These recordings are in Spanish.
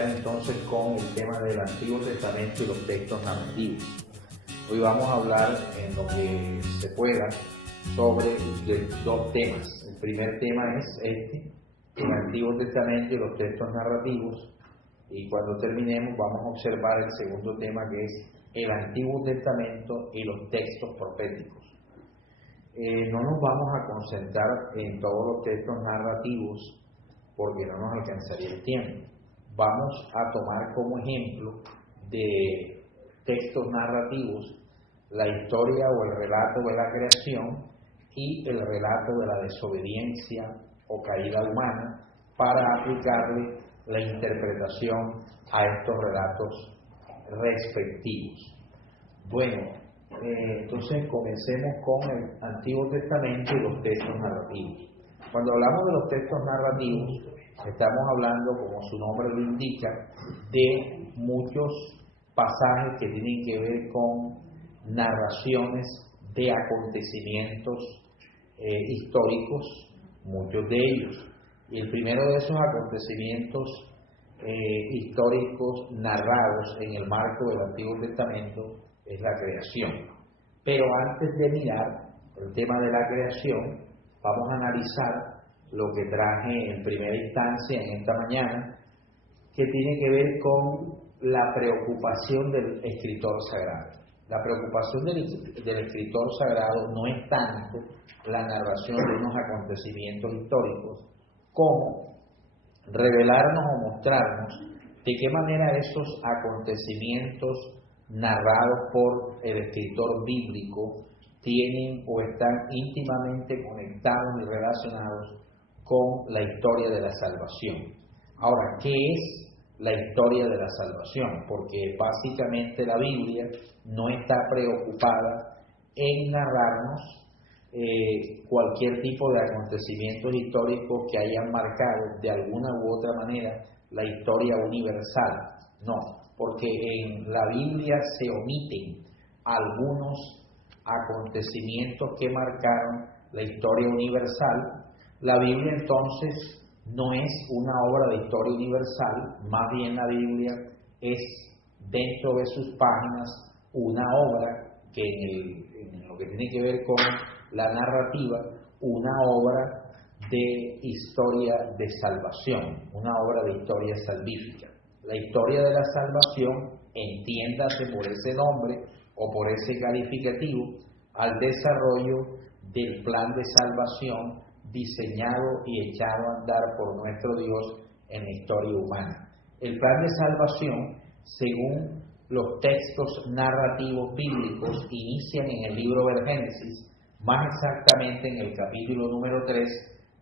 iniciar entonces con el tema del Antiguo Testamento y los textos narrativos. Hoy vamos a hablar en lo que se pueda sobre dos temas. El primer tema es el Antiguo Testamento y los textos narrativos, y cuando terminemos vamos a observar el segundo tema, que es el Antiguo Testamento y los textos proféticos. No nos vamos a concentrar en todos los textos narrativos porque no nos alcanzaría el tiempo. Vamos a tomar como ejemplo de textos narrativos la historia o el relato de la creación y el relato de la desobediencia o caída humana para aplicarle la interpretación a estos relatos respectivos. Bueno, entonces comencemos con el Antiguo Testamento y los textos narrativos. Cuando hablamos de los textos narrativos, estamos hablando, como su nombre lo indica, de muchos pasajes que tienen que ver con narraciones de acontecimientos históricos, muchos de ellos. Y el primero de esos acontecimientos históricos narrados en el marco del Antiguo Testamento es la creación. Pero antes de mirar el tema de la creación, vamos a analizar lo que traje en primera instancia en esta mañana, que tiene que ver con la preocupación del escritor sagrado. La preocupación del escritor sagrado no es tanto la narración de unos acontecimientos históricos, como revelarnos o mostrarnos de qué manera esos acontecimientos narrados por el escritor bíblico tienen o están íntimamente conectados y relacionados con la historia de la salvación. Ahora, ¿qué es la historia de la salvación? Porque básicamente la Biblia no está preocupada en narrarnos cualquier tipo de acontecimientos históricos que hayan marcado de alguna u otra manera la historia universal. No, porque en la Biblia se omiten algunos acontecimientos que marcaron la historia universal. La Biblia entonces no es una obra de historia universal, más bien la Biblia es, dentro de sus páginas, una obra que en lo que tiene que ver con la narrativa, una obra de historia de salvación, una obra de historia salvífica. La historia de la salvación, entiéndase por ese nombre o por ese calificativo, al desarrollo del plan de salvación diseñado y echado a andar por nuestro Dios en la historia humana. El plan de salvación, según los textos narrativos bíblicos, inician en el libro del Génesis, más exactamente en el capítulo número 3,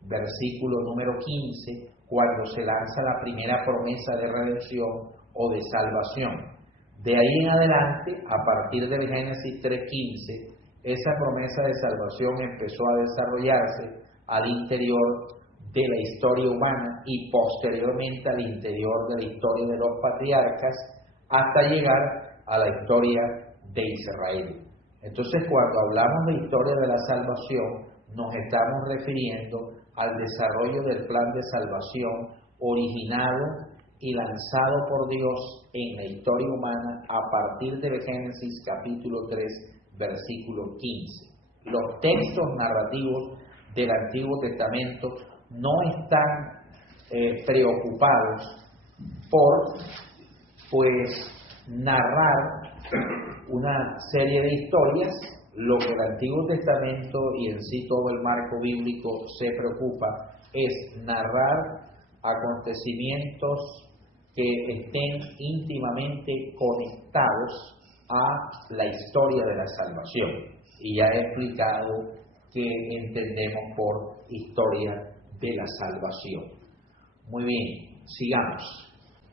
versículo número 15, cuando se lanza la primera promesa de redención o de salvación. De ahí en adelante, a partir del Génesis 3:15, esa promesa de salvación empezó a desarrollarse al interior de la historia humana y posteriormente al interior de la historia de los patriarcas, hasta llegar a la historia de Israel. Entonces, cuando hablamos de historia de la salvación, nos estamos refiriendo al desarrollo del plan de salvación originado y lanzado por Dios en la historia humana a partir del Génesis capítulo 3, versículo 15. Los textos narrativos del Antiguo Testamento no están preocupados por narrar una serie de historias. Lo que el Antiguo Testamento y en sí todo el marco bíblico se preocupa es narrar acontecimientos que estén íntimamente conectados a la historia de la salvación. Y ya he explicado qué entendemos por historia de la salvación. Muy bien, sigamos.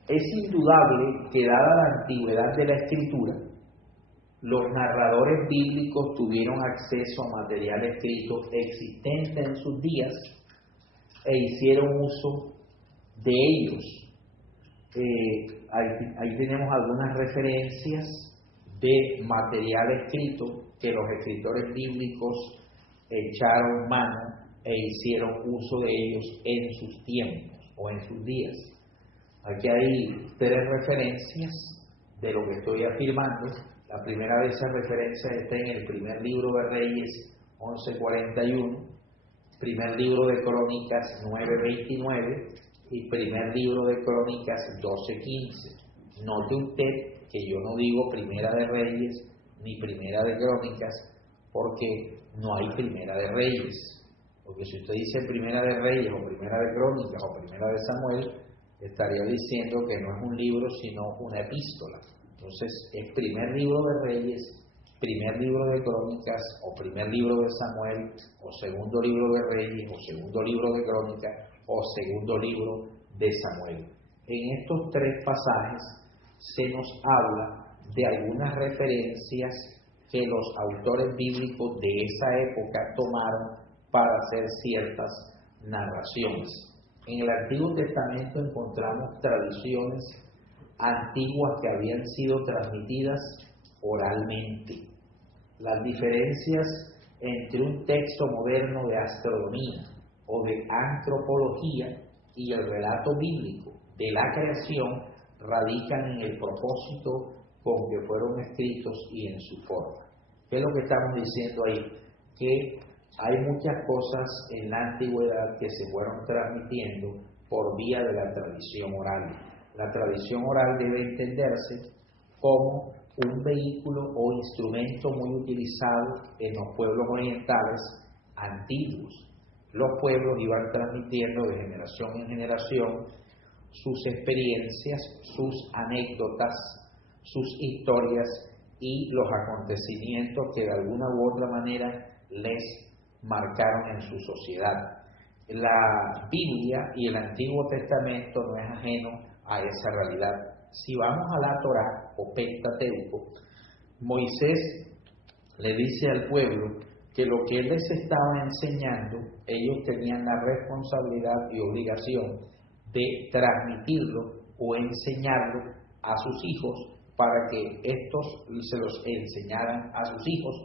Es indudable que dada la antigüedad de la Escritura, los narradores bíblicos tuvieron acceso a material escrito existente en sus días e hicieron uso de ellos. Ahí tenemos algunas referencias de material escrito que los escritores bíblicos echaron mano e hicieron uso de ellos en sus tiempos o en sus días. Aquí hay tres referencias de lo que estoy afirmando. La primera de esas referencias está en el primer libro de Reyes 11:41, primer libro de Crónicas 9:29 y primer libro de Crónicas 12:15. Note usted que yo no digo primera de Reyes ni primera de Crónicas porque no hay primera de Reyes. Porque si usted dice primera de Reyes o primera de Crónicas o primera de Samuel, estaría diciendo que no es un libro sino una epístola. Entonces es primer libro de Reyes, primer libro de Crónicas o primer libro de Samuel o segundo libro de Reyes o segundo libro de Crónicas o segundo libro de Samuel. En estos tres pasajes se nos habla de algunas referencias que los autores bíblicos de esa época tomaron para hacer ciertas narraciones. En el Antiguo Testamento encontramos tradiciones antiguas que habían sido transmitidas oralmente. Las diferencias entre un texto moderno de astronomía o de antropología y el relato bíblico de la creación radican en el propósito con que fueron escritos y en su forma. ¿Qué es lo que estamos diciendo ahí? Que hay muchas cosas en la antigüedad que se fueron transmitiendo por vía de la tradición oral. La tradición oral debe entenderse como un vehículo o instrumento muy utilizado en los pueblos orientales antiguos. Los pueblos iban transmitiendo de generación en generación sus experiencias, sus anécdotas, sus historias y los acontecimientos que de alguna u otra manera les marcaron en su sociedad. La Biblia y el Antiguo Testamento no es ajeno a esa realidad. Si vamos a la Torá o Pentateuco, Moisés le dice al pueblo que lo que él les estaba enseñando, ellos tenían la responsabilidad y obligación de transmitirlo o enseñarlo a sus hijos para que estos se los enseñaran a sus hijos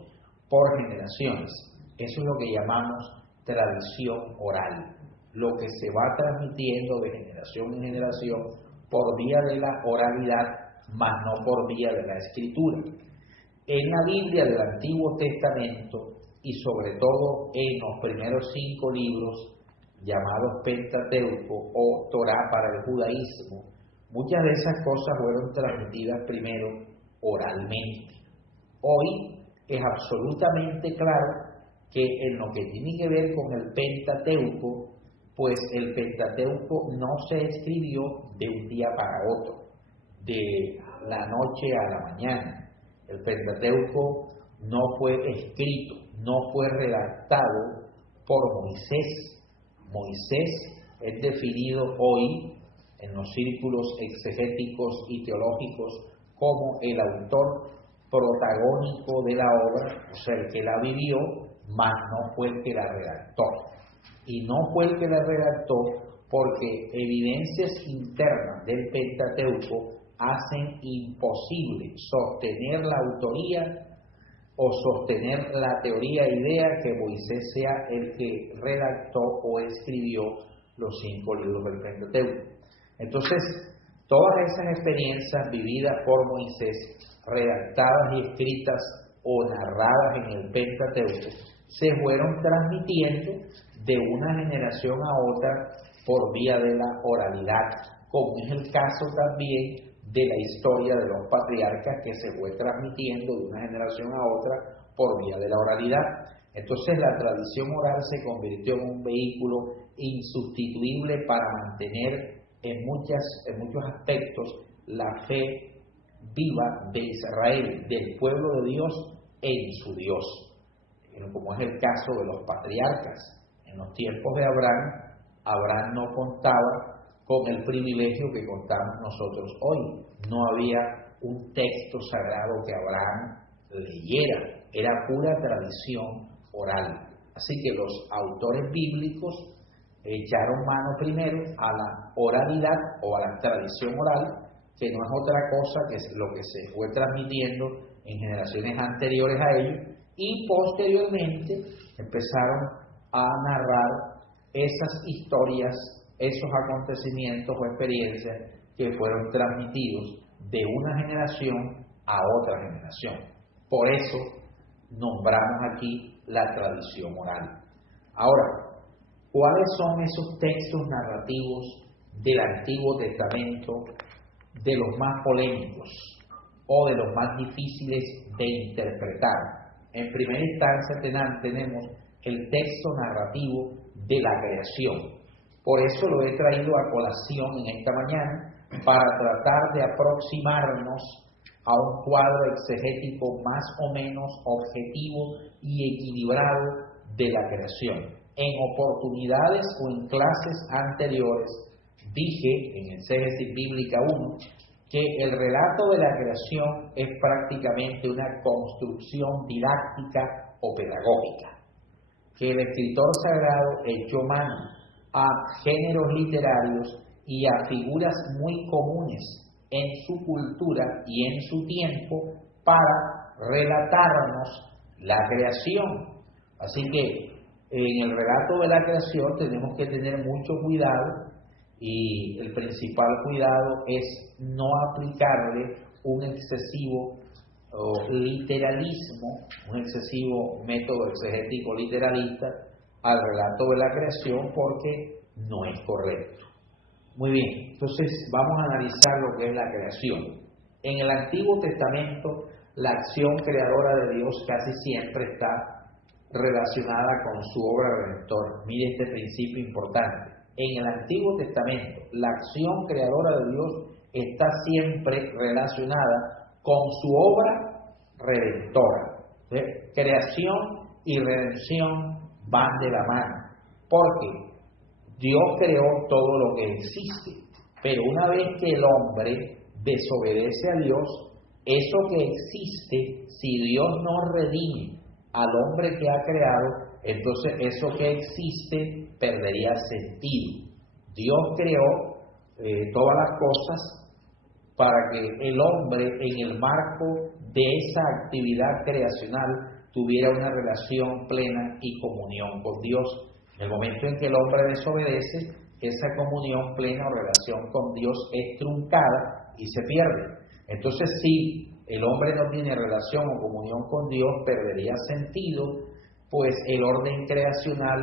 por generaciones. Eso es lo que llamamos tradición oral, lo que se va transmitiendo de generación en generación por vía de la oralidad, mas no por vía de la escritura. En la Biblia del Antiguo Testamento y sobre todo en los primeros 5 libros llamados Pentateuco o Torá para el judaísmo, muchas de esas cosas fueron transmitidas primero oralmente. Hoy es absolutamente claro que en lo que tiene que ver con el Pentateuco, pues el Pentateuco no se escribió de un día para otro, de la noche a la mañana. El Pentateuco no fue escrito, no fue redactado por Moisés. Moisés es definido hoy en los círculos exegéticos y teológicos como el autor protagónico de la obra, o sea, el que la vivió, mas no fue el que la redactó. Y no fue el que la redactó porque evidencias internas del Pentateuco hacen imposible sostener la autoría o sostener la teoría e idea que Moisés sea el que redactó o escribió los 5 libros del Pentateuco. Entonces, todas esas experiencias vividas por Moisés, redactadas y escritas o narradas en el Pentateuco, se fueron transmitiendo de una generación a otra por vía de la oralidad, como es el caso también de la historia de los patriarcas que se fue transmitiendo de una generación a otra por vía de la oralidad. Entonces la tradición oral se convirtió en un vehículo insustituible para mantener en muchos aspectos la fe viva de Israel, del pueblo de Dios en su Dios, como es el caso de los patriarcas. En los tiempos de Abraham no contaba con el privilegio que contamos nosotros hoy. No había un texto sagrado que Abraham leyera, era pura tradición oral. Así que los autores bíblicos echaron mano primero a la oralidad o a la tradición oral, que no es otra cosa que lo que se fue transmitiendo en generaciones anteriores a ellos, y posteriormente empezaron a narrar esas historias, esos acontecimientos o experiencias que fueron transmitidos de una generación a otra generación. Por eso nombramos aquí la tradición oral. Ahora, ¿cuáles son esos textos narrativos del Antiguo Testamento de los más polémicos o de los más difíciles de interpretar? En primera instancia tenemos el texto narrativo de la creación. Por eso lo he traído a colación en esta mañana, para tratar de aproximarnos a un cuadro exegético más o menos objetivo y equilibrado de la creación. En oportunidades o en clases anteriores dije, en Exégesis Bíblica 1, que el relato de la creación es prácticamente una construcción didáctica o pedagógica, que el escritor sagrado echó mano a géneros literarios y a figuras muy comunes en su cultura y en su tiempo para relatarnos la creación. Así que en el relato de la creación tenemos que tener mucho cuidado, y el principal cuidado es no aplicarle un excesivo literalismo, un excesivo método exegético literalista al relato de la creación, porque no es correcto. Muy bien, entonces vamos a analizar lo que es la creación. En el Antiguo Testamento, la acción creadora de Dios casi siempre está relacionada con su obra redentora. Mire este principio importante. En el Antiguo Testamento, la acción creadora de Dios está siempre relacionada con su obra redentora. Creación y redención van de la mano, porque Dios creó todo lo que existe, pero una vez que el hombre desobedece a Dios, eso que existe, si Dios no redime al hombre que ha creado, entonces eso que existe perdería sentido. Dios creó todas las cosas para que el hombre, en el marco de esa actividad creacional, tuviera una relación plena y comunión con Dios. En el momento en que el hombre desobedece, esa comunión plena o relación con Dios es truncada y se pierde. Entonces, si el hombre no tiene relación o comunión con Dios, perdería sentido, pues el orden creacional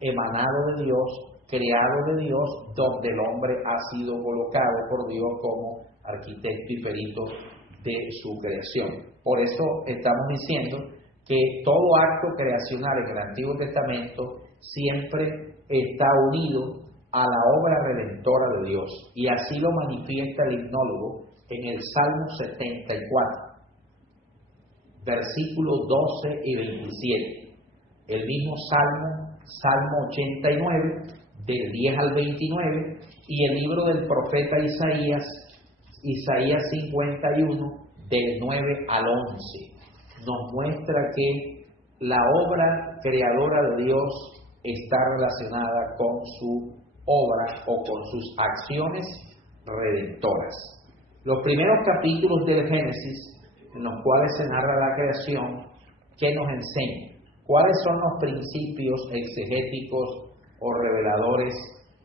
emanado de Dios, creado de Dios, donde el hombre ha sido colocado por Dios como arquitecto y perito de su creación. Por eso estamos diciendo que todo acto creacional en el Antiguo Testamento siempre está unido a la obra redentora de Dios, y así lo manifiesta el himnólogo en el Salmo 74, versículos 12 y 27. El mismo Salmo 89, del 10 al 29, y el libro del profeta Isaías 51, del 9 al 11, nos muestra que la obra creadora de Dios está relacionada con su obra o con sus acciones redentoras. Los primeros capítulos del Génesis, en los cuales se narra la creación, ¿qué nos enseñan? ¿Cuáles son los principios exegéticos o reveladores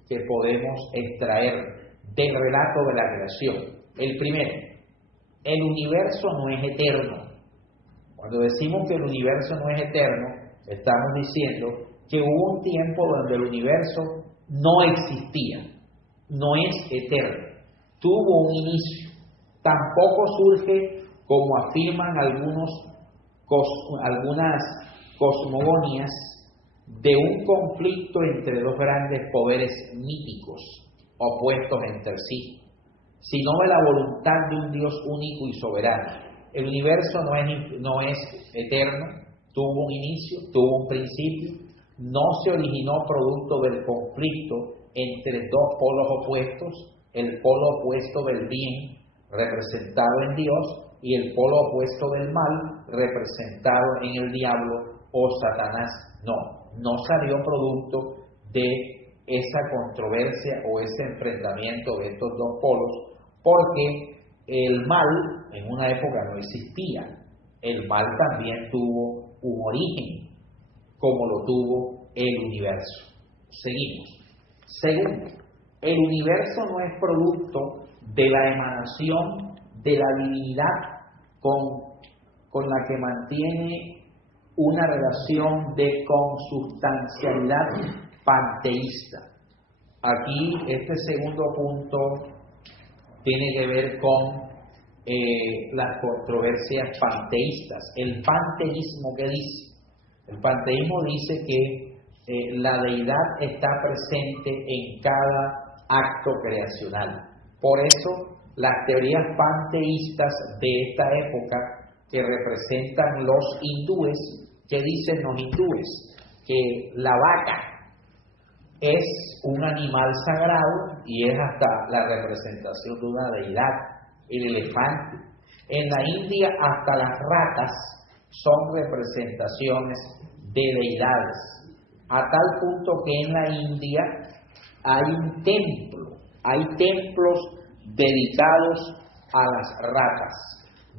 que podemos extraer del relato de la creación? El primero, el universo no es eterno. Cuando decimos que el universo no es eterno, estamos diciendo que hubo un tiempo donde el universo no existía, no es eterno, tuvo un inicio. Tampoco surge, como afirman algunas cosmogonías, de un conflicto entre dos grandes poderes míticos opuestos entre sí, sino de la voluntad de un Dios único y soberano. El universo no es eterno, tuvo un inicio, tuvo un principio, no se originó producto del conflicto entre dos polos opuestos, el polo opuesto del bien, representado en Dios, y el polo opuesto del mal, representado en el diablo o Satanás. No salió producto de esa controversia o ese enfrentamiento de estos dos polos, porque el mal en una época no existía. El mal también tuvo un origen, como lo tuvo el universo. Seguimos. Segundo, el universo no es producto de la emanación de la divinidad con la que mantiene una relación de consubstancialidad panteísta. Aquí este segundo punto tiene que ver con las controversias panteístas. El panteísmo, ¿qué dice? El panteísmo dice que la deidad está presente en cada acto creacional. Por eso las teorías panteístas de esta época, que representan los hindúes, ¿qué dicen los hindúes? Que la vaca es un animal sagrado y es hasta la representación de una deidad. El elefante. En la India hasta las ratas son representaciones de deidades, a tal punto que en la India hay un templo, hay templos dedicados a las ratas,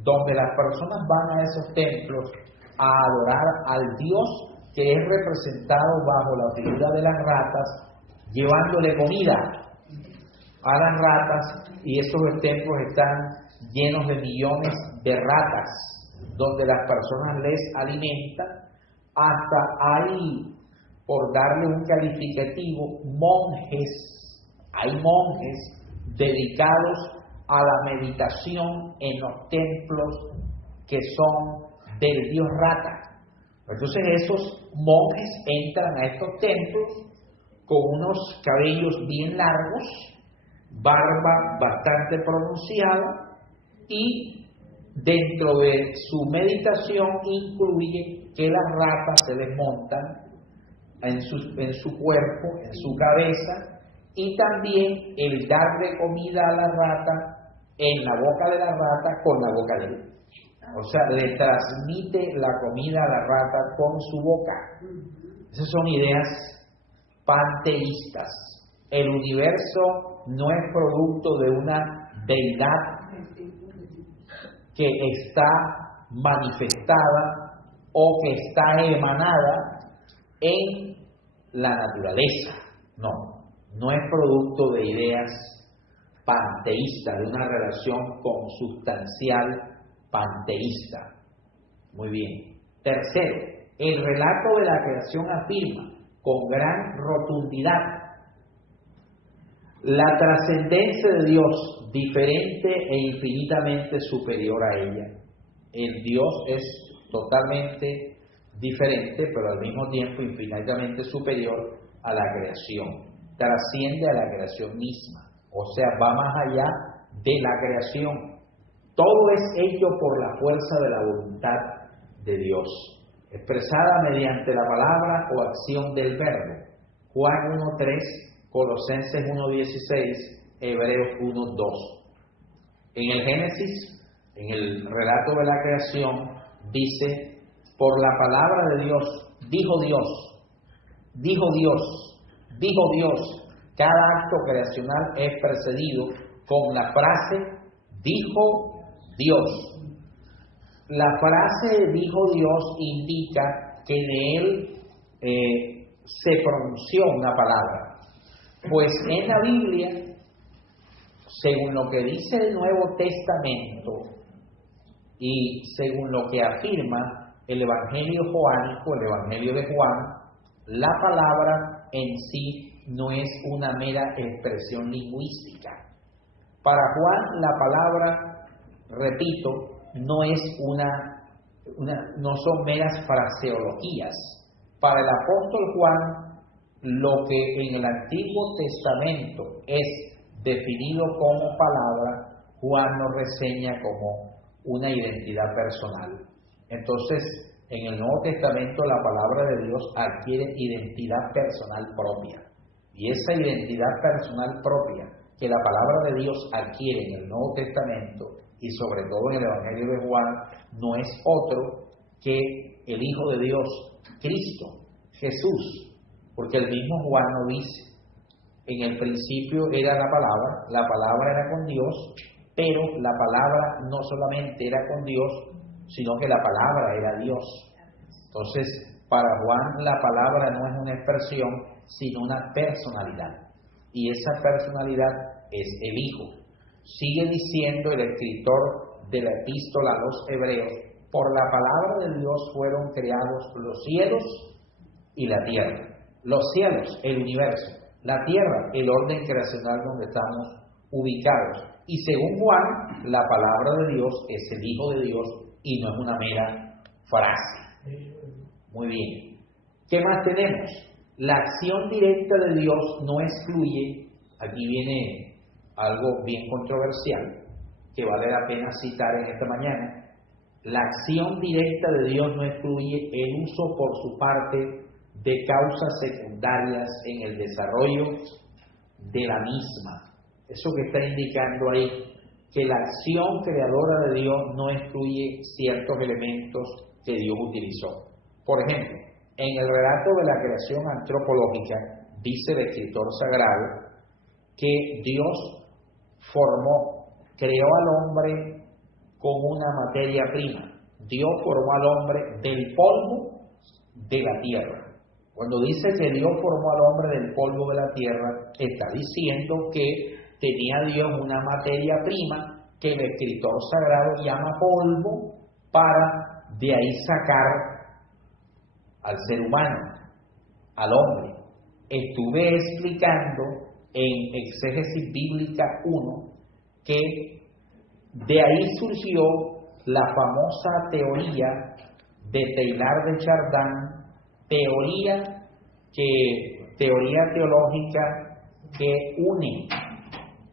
donde las personas van a esos templos a adorar al Dios que es representado bajo la figura de las ratas, llevándole comida a las ratas, y esos templos están llenos de millones de ratas, donde las personas les alimentan. Hasta hay, por darle un calificativo, monjes. Hay monjes dedicados a la meditación en los templos que son del dios rata. Entonces esos monjes entran a estos templos con unos cabellos bien largos, barba bastante pronunciada, y dentro de su meditación incluye que las ratas se les montan en su cuerpo, en su cabeza, y también el darle comida a la rata en la boca de la rata con la boca de él. O sea, le transmite la comida a la rata con su boca. Esas son ideas panteístas. El universo no es producto de una deidad que está manifestada o que está emanada en la naturaleza. No es producto de ideas panteístas, de una relación consubstancial panteísta. Muy bien. Tercero, el relato de la creación afirma con gran rotundidad la trascendencia de Dios, diferente e infinitamente superior a ella. El Dios es totalmente diferente, pero al mismo tiempo infinitamente superior a la creación. Trasciende a la creación misma, o sea, va más allá de la creación. Todo es hecho por la fuerza de la voluntad de Dios, expresada mediante la palabra o acción del verbo. Juan 1:3, Colosenses 1:16, Hebreos 1:2. En el Génesis, en el relato de la creación, dice: por la palabra de Dios, dijo Dios, dijo Dios, dijo Dios. Cada acto creacional es precedido con la frase dijo Dios. La frase dijo Dios indica que de él se pronunció una palabra. Pues en la Biblia, según lo que dice el Nuevo Testamento y según lo que afirma el Evangelio joánico, el Evangelio de Juan, la palabra en sí no es una mera expresión lingüística. Para Juan la palabra, repito, no son meras fraseologías. Para el apóstol Juan, lo que en el Antiguo Testamento es definido como palabra, Juan lo reseña como una identidad personal. Entonces, en el Nuevo Testamento la palabra de Dios adquiere identidad personal propia. Y esa identidad personal propia que la palabra de Dios adquiere en el Nuevo Testamento y sobre todo en el Evangelio de Juan, no es otro que el Hijo de Dios, Cristo, Jesús. Porque el mismo Juan lo dice: en el principio era la palabra era con Dios, pero la palabra no solamente era con Dios, sino que la palabra era Dios. Entonces, para Juan la palabra no es una expresión, sino una personalidad. Y esa personalidad es el Hijo. Sigue diciendo el escritor de la epístola a los Hebreos: por la palabra de Dios fueron creados los cielos y la tierra. Los cielos, el universo; la tierra, el orden creacional donde estamos ubicados. Y según Juan, la palabra de Dios es el Hijo de Dios y no es una mera frase. Muy bien. ¿Qué más tenemos? La acción directa de Dios no excluye, aquí viene algo bien controversial, que vale la pena citar en esta mañana. La acción directa de Dios no excluye el uso por su parte de causas secundarias en el desarrollo de la misma. Eso que está indicando ahí, que la acción creadora de Dios no excluye ciertos elementos que Dios utilizó. Por ejemplo, en el relato de la creación antropológica, dice el escritor sagrado que Dios creó al hombre con una materia prima. Dios formó al hombre del polvo de la tierra. Cuando dice que Dios formó al hombre del polvo de la tierra, está diciendo que tenía Dios una materia prima que el escritor sagrado llama polvo, para de ahí sacar al ser humano, al hombre. Estuve explicando en Exégesis Bíblica 1 que de ahí surgió la famosa teoría de Teilhard de Chardin, teoría teológica que une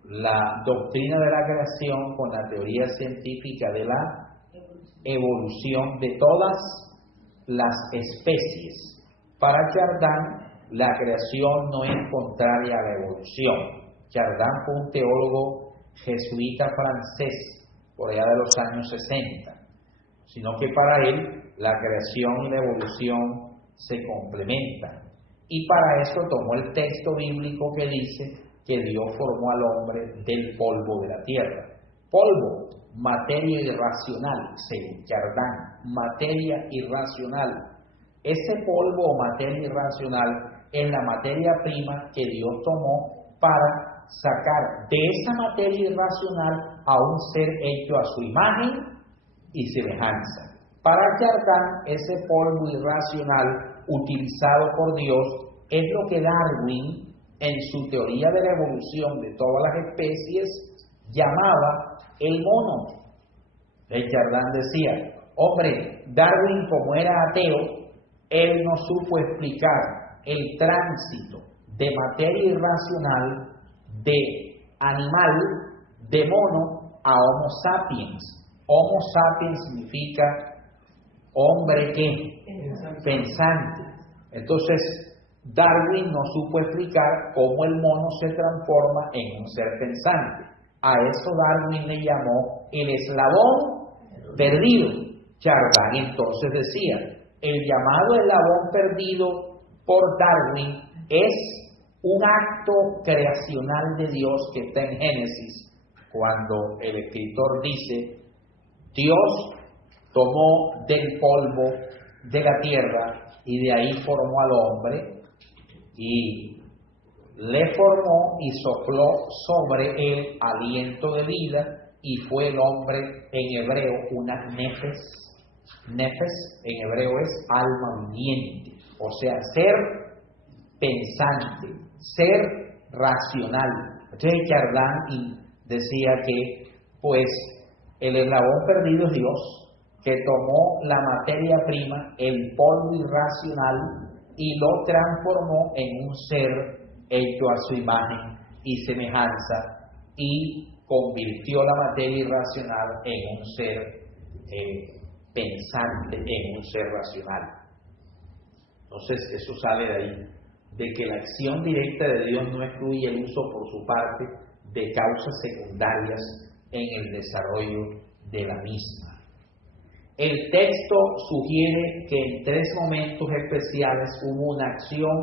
la doctrina de la creación con la teoría científica de la evolución de todas las especies. Para Chardin, la creación no es contraria a la evolución. Chardin fue un teólogo jesuita francés por allá de los años 60, sino que para él la creación y la evolución se complementan. Y para eso tomó el texto bíblico que dice que Dios formó al hombre del polvo de la tierra. Polvo, materia irracional, según Chardin, materia irracional. Ese polvo o materia irracional es la materia prima que Dios tomó para sacar de esa materia irracional a un ser hecho a su imagen y semejanza. Para Chardin, ese polvo irracional utilizado por Dios es lo que Darwin, en su teoría de la evolución de todas las especies, llamaba el mono. Chardin decía: hombre, Darwin, como era ateo, él no supo explicar el tránsito de materia irracional de animal, de mono, a Homo sapiens. Homo sapiens significa hombre que pensante. Entonces Darwin no supo explicar cómo el mono se transforma en un ser pensante. A eso Darwin le llamó el eslabón perdido. Chardin entonces decía: el llamado eslabón perdido por Darwin es un acto creacional de Dios que está en Génesis, cuando el escritor dice: Dios tomó del polvo de la tierra y de ahí formó al hombre, y le formó y sopló sobre él aliento de vida, y fue el hombre, en hebreo, una nefes. Nefes en hebreo es alma viviente, o sea, ser pensante, ser racional. Entonces Chardin decía que pues el eslabón perdido es Dios, que tomó la materia prima, el polvo irracional, y lo transformó en un ser hecho a su imagen y semejanza, y convirtió la materia irracional en un ser pensante, en un ser racional. Entonces eso sale de ahí, de que la acción directa de Dios no excluye el uso por su parte de causas secundarias en el desarrollo de la misma. El texto sugiere que en 3 momentos especiales hubo una acción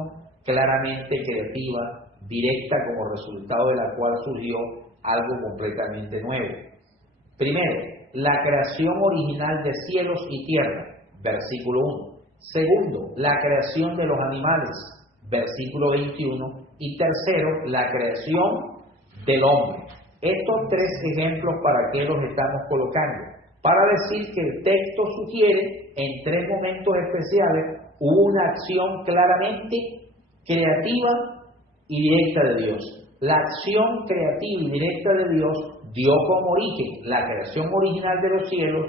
claramente creativa, directa, como resultado de la cual surgió algo completamente nuevo. Primero, la creación original de cielos y tierra, versículo 1. Segundo, la creación de los animales, versículo 21. Y tercero, la creación del hombre. Estos tres ejemplos, ¿para qué los estamos colocando? Para decir que el texto sugiere, en tres momentos especiales, una acción claramente creativa y directa de Dios. La acción creativa y directa de Dios dio como origen la creación original de los cielos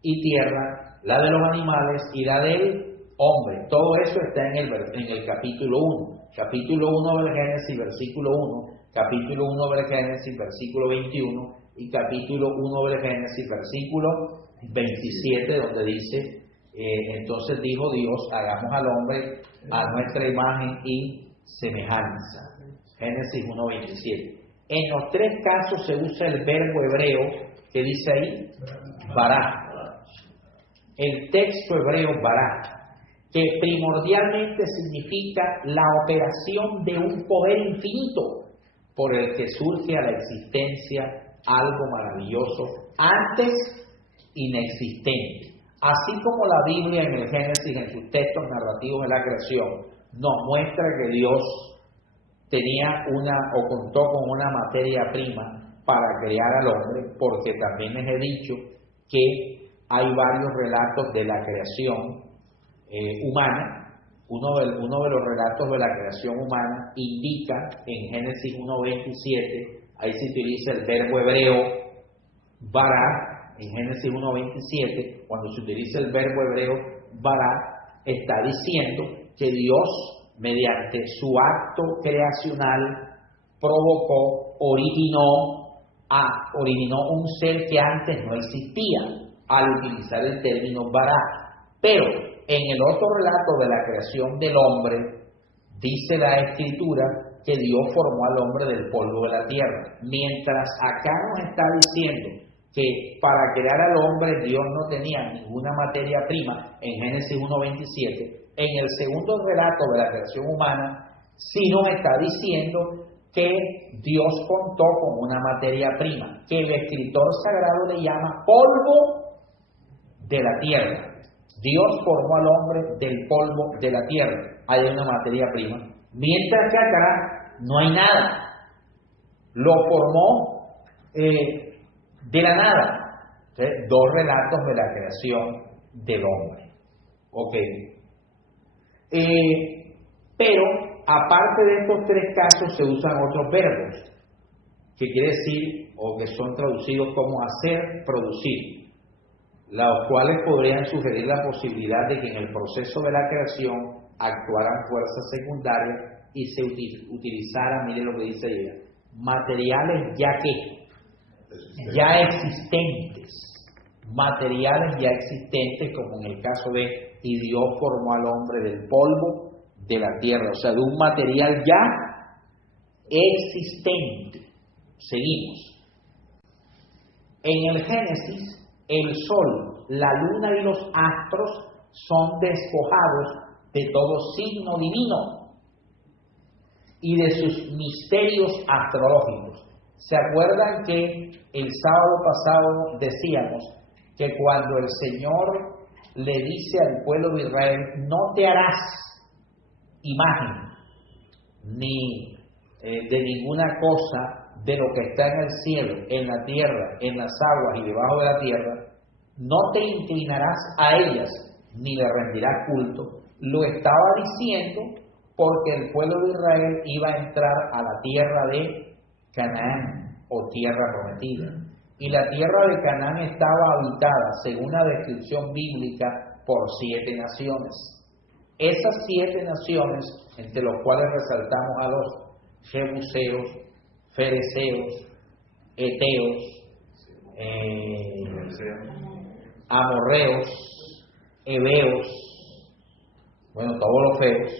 y tierra, la de los animales y la del hombre. Todo eso está en el capítulo 1. Capítulo 1 del Génesis, versículo 1. Capítulo 1 del Génesis, versículo 21. Y capítulo 1 del Génesis, versículo 27, donde dice, entonces dijo Dios, hagamos al hombre a nuestra imagen y semejanza. Génesis 1:27. En los tres casos se usa el verbo hebreo que dice ahí, bará. El texto hebreo bará, que primordialmente significa la operación de un poder infinito por el que surge a la existencia algo maravilloso antes inexistente. Así como la Biblia en el Génesis, en sus textos narrativos de la creación, nos muestra que Dios tenía o contó con una materia prima para crear al hombre, porque también les he dicho que hay varios relatos de la creación humana. Uno de los relatos de la creación humana indica en Génesis 1:27, ahí se utiliza el verbo hebreo bará. En Génesis 1:27, cuando se utiliza el verbo hebreo bará, está diciendo que Dios, mediante su acto creacional, provocó, originó un ser que antes no existía, al utilizar el término bará. Pero en el otro relato de la creación del hombre, dice la Escritura que Dios formó al hombre del polvo de la tierra. Mientras acá nos está diciendo que para crear al hombre Dios no tenía ninguna materia prima, en Génesis 1:27, en el segundo relato de la creación humana, sí nos está diciendo que Dios contó con una materia prima, que el escritor sagrado le llama polvo de la tierra. Dios formó al hombre del polvo de la tierra. Hay una materia prima. Mientras que acá no hay nada. Lo formó de la nada. Entonces, dos relatos de la creación del hombre. Ok. Pero, aparte de estos tres casos, se usan otros verbos, que quiere decir, o que son traducidos como hacer, producir, los cuales podrían sugerir la posibilidad de que en el proceso de la creación actuaran fuerzas secundarias y se utilizaran, mire lo que dice ella, materiales ya existentes, materiales ya existentes, como en el caso de y Dios formó al hombre del polvo de la tierra, o sea, de un material ya existente. Seguimos. En el Génesis, el sol, la luna y los astros son despojados de todo signo divino y de sus misterios astrológicos. ¿Se acuerdan que el sábado pasado decíamos que cuando el Señor le dice al pueblo de Israel, no te harás imagen ni de ninguna cosa de lo que está en el cielo, en la tierra, en las aguas y debajo de la tierra, no te inclinarás a ellas ni le rendirás culto? Lo estaba diciendo porque el pueblo de Israel iba a entrar a la tierra de Canaán o tierra prometida. Y la tierra de Canaán estaba habitada, según la descripción bíblica, por 7 naciones. Esas 7 naciones, entre los cuales resaltamos a los jebuseos, fereceos, eteos, amorreos, heveos, bueno, todos los feos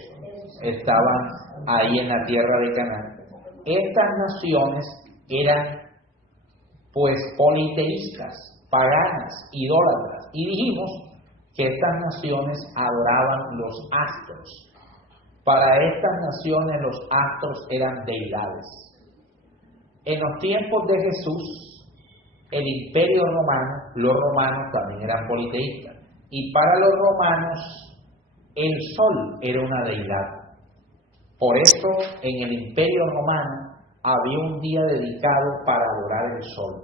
estaban ahí en la tierra de Canaán. Estas naciones eran pues politeístas, paganas, idólatras, y dijimos que estas naciones adoraban los astros. Para estas naciones los astros eran deidades. En los tiempos de Jesús, el imperio romano, los romanos también eran politeístas, y para los romanos el sol era una deidad. Por eso en el imperio romano había un día dedicado para adorar el sol.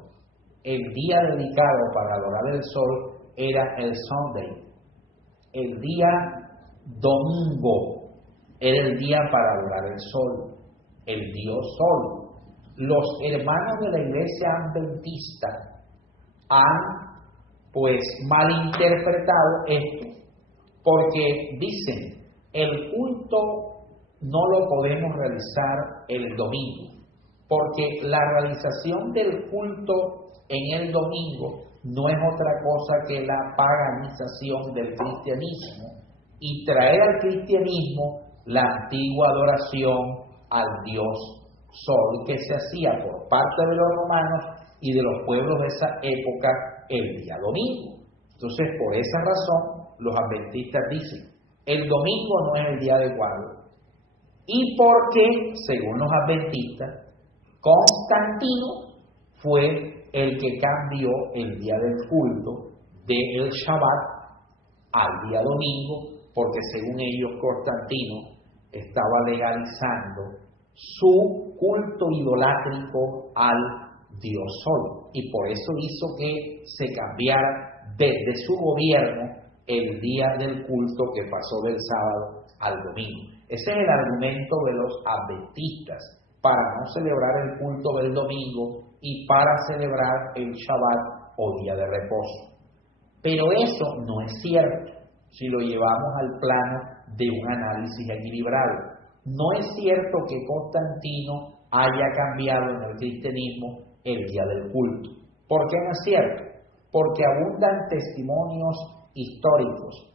El día dedicado para adorar el sol era el Sunday. El día domingo era el día para adorar el sol, el Dios sol. Los hermanos de la iglesia adventista han pues malinterpretado esto, porque dicen, el culto no lo podemos realizar el domingo, porque la realización del culto en el domingo no es otra cosa que la paganización del cristianismo y traer al cristianismo la antigua adoración al Dios Sol que se hacía por parte de los romanos y de los pueblos de esa época el día domingo. Entonces, por esa razón, los adventistas dicen, el domingo no es el día adecuado, y porque, según los adventistas, Constantino fue el que cambió el día del culto del Shabbat al día domingo, porque según ellos Constantino estaba legalizando su culto idolátrico al Dios Sol, y por eso hizo que se cambiara desde su gobierno el día del culto, que pasó del sábado al domingo. Ese es el argumento de los adventistas para no celebrar el culto del domingo y para celebrar el Shabbat o día de reposo. Pero eso no es cierto si lo llevamos al plano de un análisis equilibrado. No es cierto que Constantino haya cambiado en el cristianismo el día del culto. ¿Por qué no es cierto? Porque abundan testimonios históricos.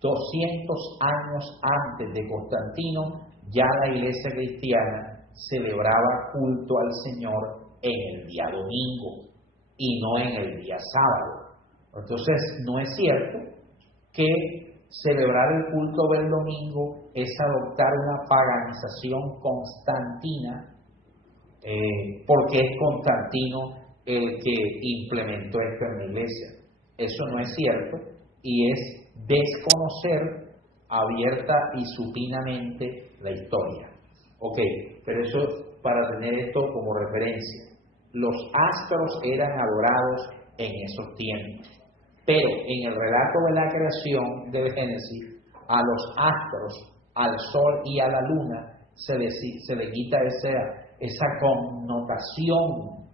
200 años antes de Constantino, ya la iglesia cristiana celebraba culto al Señor en el día domingo y no en el día sábado. Entonces, no es cierto que celebrar el culto del domingo es adoptar una paganización constantina, porque es Constantino el que implementó esto en la iglesia. Eso no es cierto y es desconocer abierta y supinamente la historia. Ok, pero eso para tener esto como referencia. Los astros eran adorados en esos tiempos, pero en el relato de la creación del Génesis, a los astros, al sol y a la luna se le quita esa connotación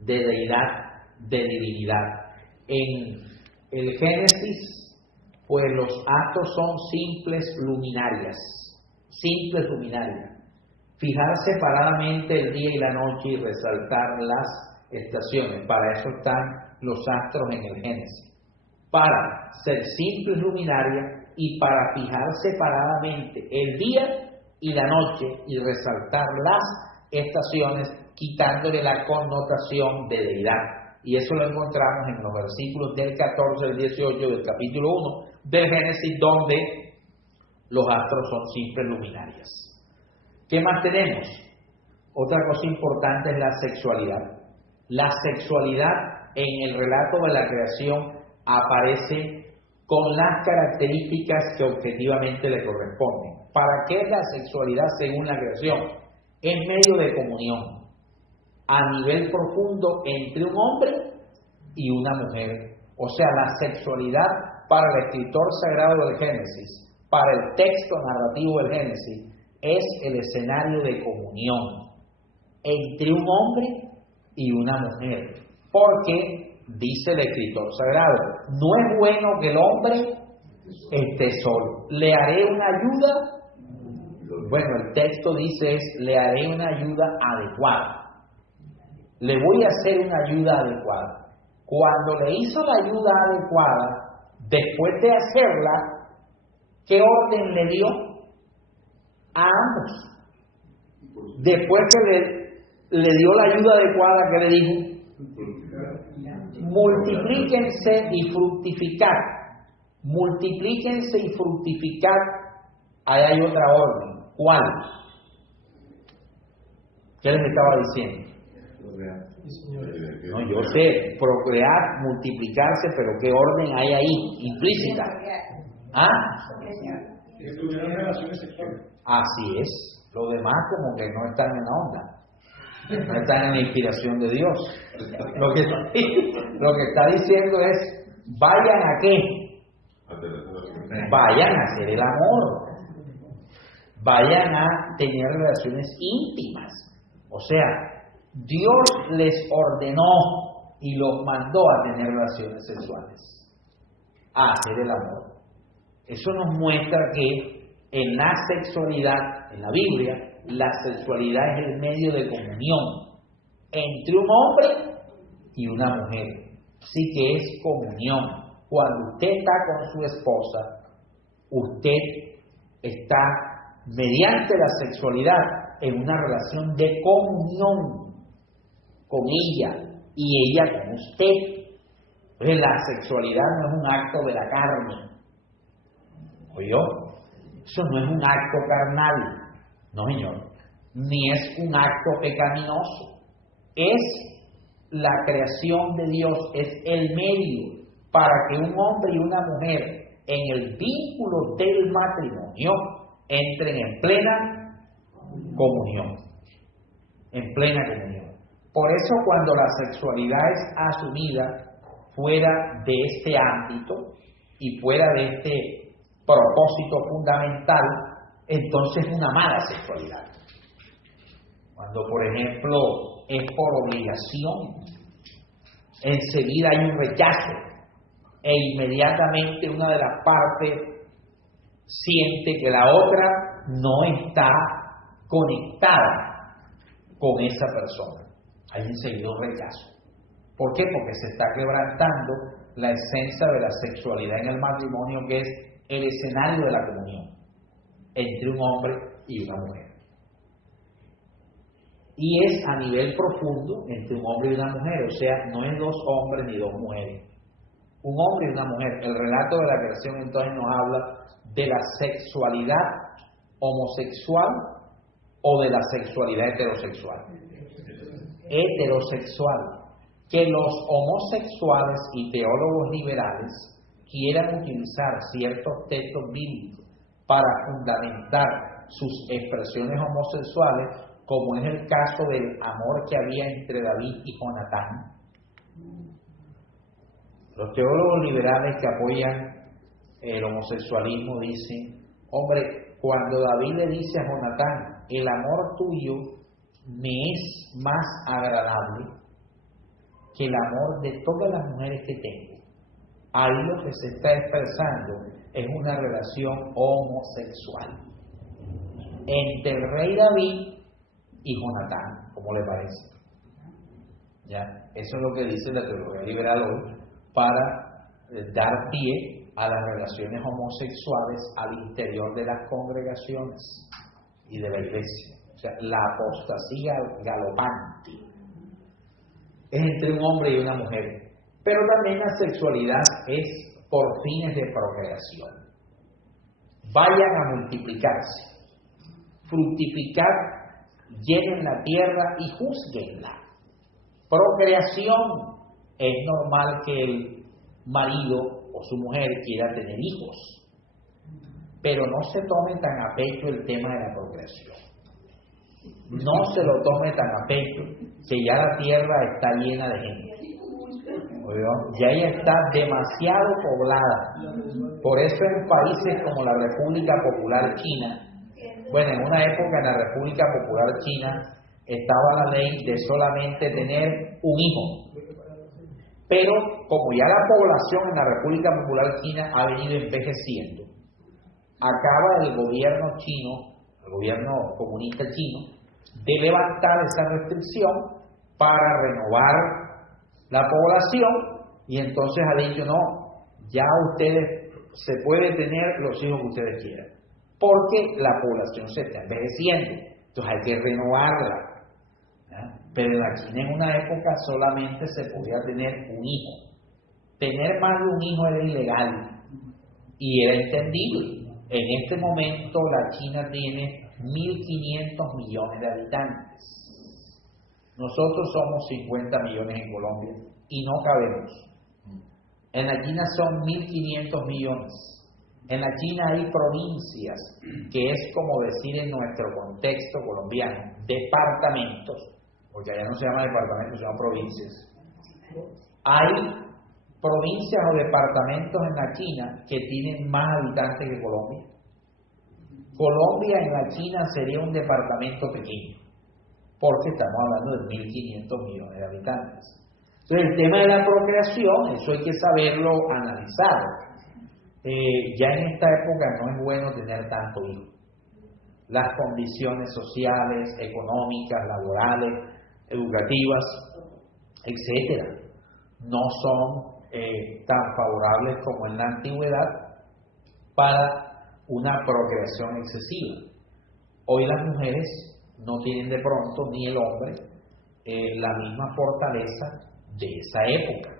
de deidad, de divinidad. En el Génesis, pues los astros son simples luminarias. Fijar separadamente el día y la noche y resaltar las estaciones. Para eso están los astros en el Génesis. Para ser simples luminarias y para fijar separadamente el día y la noche y resaltar las estaciones, quitándole la connotación de deidad. Y eso lo encontramos en los versículos del 14 al 18 del capítulo 1 del Génesis, donde los astros son simples luminarias. ¿Qué más tenemos? Otra cosa importante es la sexualidad. La sexualidad en el relato de la creación aparece con las características que objetivamente le corresponden. ¿Para qué es la sexualidad según la creación? Es medio de comunión a nivel profundo entre un hombre y una mujer. O sea, la sexualidad para el escritor sagrado del Génesis, para el texto narrativo del Génesis, es el escenario de comunión entre un hombre y una mujer. Porque, dice el escritor sagrado, no es bueno que el hombre esté solo. Le haré una ayuda. Bueno, el texto dice le haré una ayuda adecuada. Le voy a hacer una ayuda adecuada. Cuando le hizo la ayuda adecuada, después de hacerla, ¿qué orden le dio? A ambos. Después que le dio la ayuda adecuada, ¿qué le dijo? Multiplíquense y fructificar. Multiplíquense y fructificar. Ahí hay otra orden. ¿Cuál? ¿Qué les estaba diciendo? No, yo sé, procrear, multiplicarse, pero ¿qué orden hay ahí? Implícita. ¿Ah? Que tuvieron relaciones sexuales. Así es. Lo demás como que no están en la onda. No están en la inspiración de Dios. Lo que está diciendo es, ¿vayan a qué? Vayan a hacer el amor. Vayan a tener relaciones íntimas. O sea, Dios les ordenó y los mandó a tener relaciones sexuales, a hacer el amor. Eso nos muestra que en la sexualidad, en la Biblia, la sexualidad es el medio de comunión entre un hombre y una mujer. Sí que es comunión. Cuando usted está con su esposa, usted está mediante la sexualidad en una relación de comunión con ella y ella con usted. Entonces la sexualidad no es un acto de la carne. ¿Oyó? Eso no es un acto carnal. No, señor. Ni es un acto pecaminoso. Es la creación de Dios, es el medio para que un hombre y una mujer en el vínculo del matrimonio entren en plena comunión. En plena comunión. Por eso cuando la sexualidad es asumida fuera de este ámbito y fuera de este propósito fundamental, entonces es una mala sexualidad. Cuando, por ejemplo, es por obligación, enseguida hay un rechazo e inmediatamente una de las partes siente que la otra no está conectada con esa persona. Hay enseguida un rechazo. ¿Por qué? Porque se está quebrantando la esencia de la sexualidad en el matrimonio, que es el escenario de la comunión entre un hombre y una mujer. Y es a nivel profundo entre un hombre y una mujer, o sea, no es dos hombres ni dos mujeres. Un hombre y una mujer. El relato de la creación entonces nos habla de la sexualidad homosexual o de la sexualidad heterosexual. Heterosexual. Que los homosexuales y teólogos liberales quieran utilizar ciertos textos bíblicos para fundamentar sus expresiones homosexuales, como es el caso del amor que había entre David y Jonatán. Los teólogos liberales que apoyan el homosexualismo dicen, hombre, cuando David le dice a Jonatán, el amor tuyo me es más agradable que el amor de todas las mujeres que tengo. Ahí lo que se está expresando es una relación homosexual entre el rey David y Jonatán, ¿cómo le parece? ¿Ya? Eso es lo que dice la teología liberal hoy para dar pie a las relaciones homosexuales al interior de las congregaciones y de la iglesia. O sea, la apostasía galopante es entre un hombre y una mujer. Pero también la sexualidad es por fines de procreación. Vayan a multiplicarse, fructificar, llenen la tierra y juzguenla. Procreación. Es normal que el marido o su mujer quiera tener hijos, pero no se tome tan a pecho el tema de la procreación. No se lo tome tan a pecho, que ya la tierra está llena de gente. Ya ella está demasiado poblada. Por eso en países como la República Popular China, bueno, en una época en la República Popular China estaba la ley de solamente tener un hijo. Pero como ya la población en la República Popular China ha venido envejeciendo, acaba el gobierno chino, el gobierno comunista chino, de levantar esa restricción para renovar la población, y entonces ha dicho, no, ya ustedes se puede tener los hijos que ustedes quieran, porque la población se está envejeciendo, entonces hay que renovarla. ¿Ya? Pero en la China en una época solamente se podía tener un hijo. Tener más de un hijo era ilegal y era entendible. En este momento la China tiene 1.500 millones de habitantes. Nosotros somos 50 millones en Colombia y no cabemos. En la China son 1.500 millones. En la China hay provincias, que es como decir en nuestro contexto colombiano, departamentos. porque allá no se llama departamentos, se llaman provincias. Hay provincias o departamentos en la China que tienen más habitantes que Colombia. Colombia en la China sería un departamento pequeño, porque estamos hablando de 1.500 millones de habitantes. Entonces, el tema de la procreación, eso hay que saberlo analizar. Ya en esta época no es bueno tener tanto hijo. Las condiciones sociales, económicas, laborales, educativas, etcétera, no son tan favorables como en la antigüedad para una procreación excesiva. Hoy las mujeres no tienen de pronto, ni el hombre, la misma fortaleza de esa época.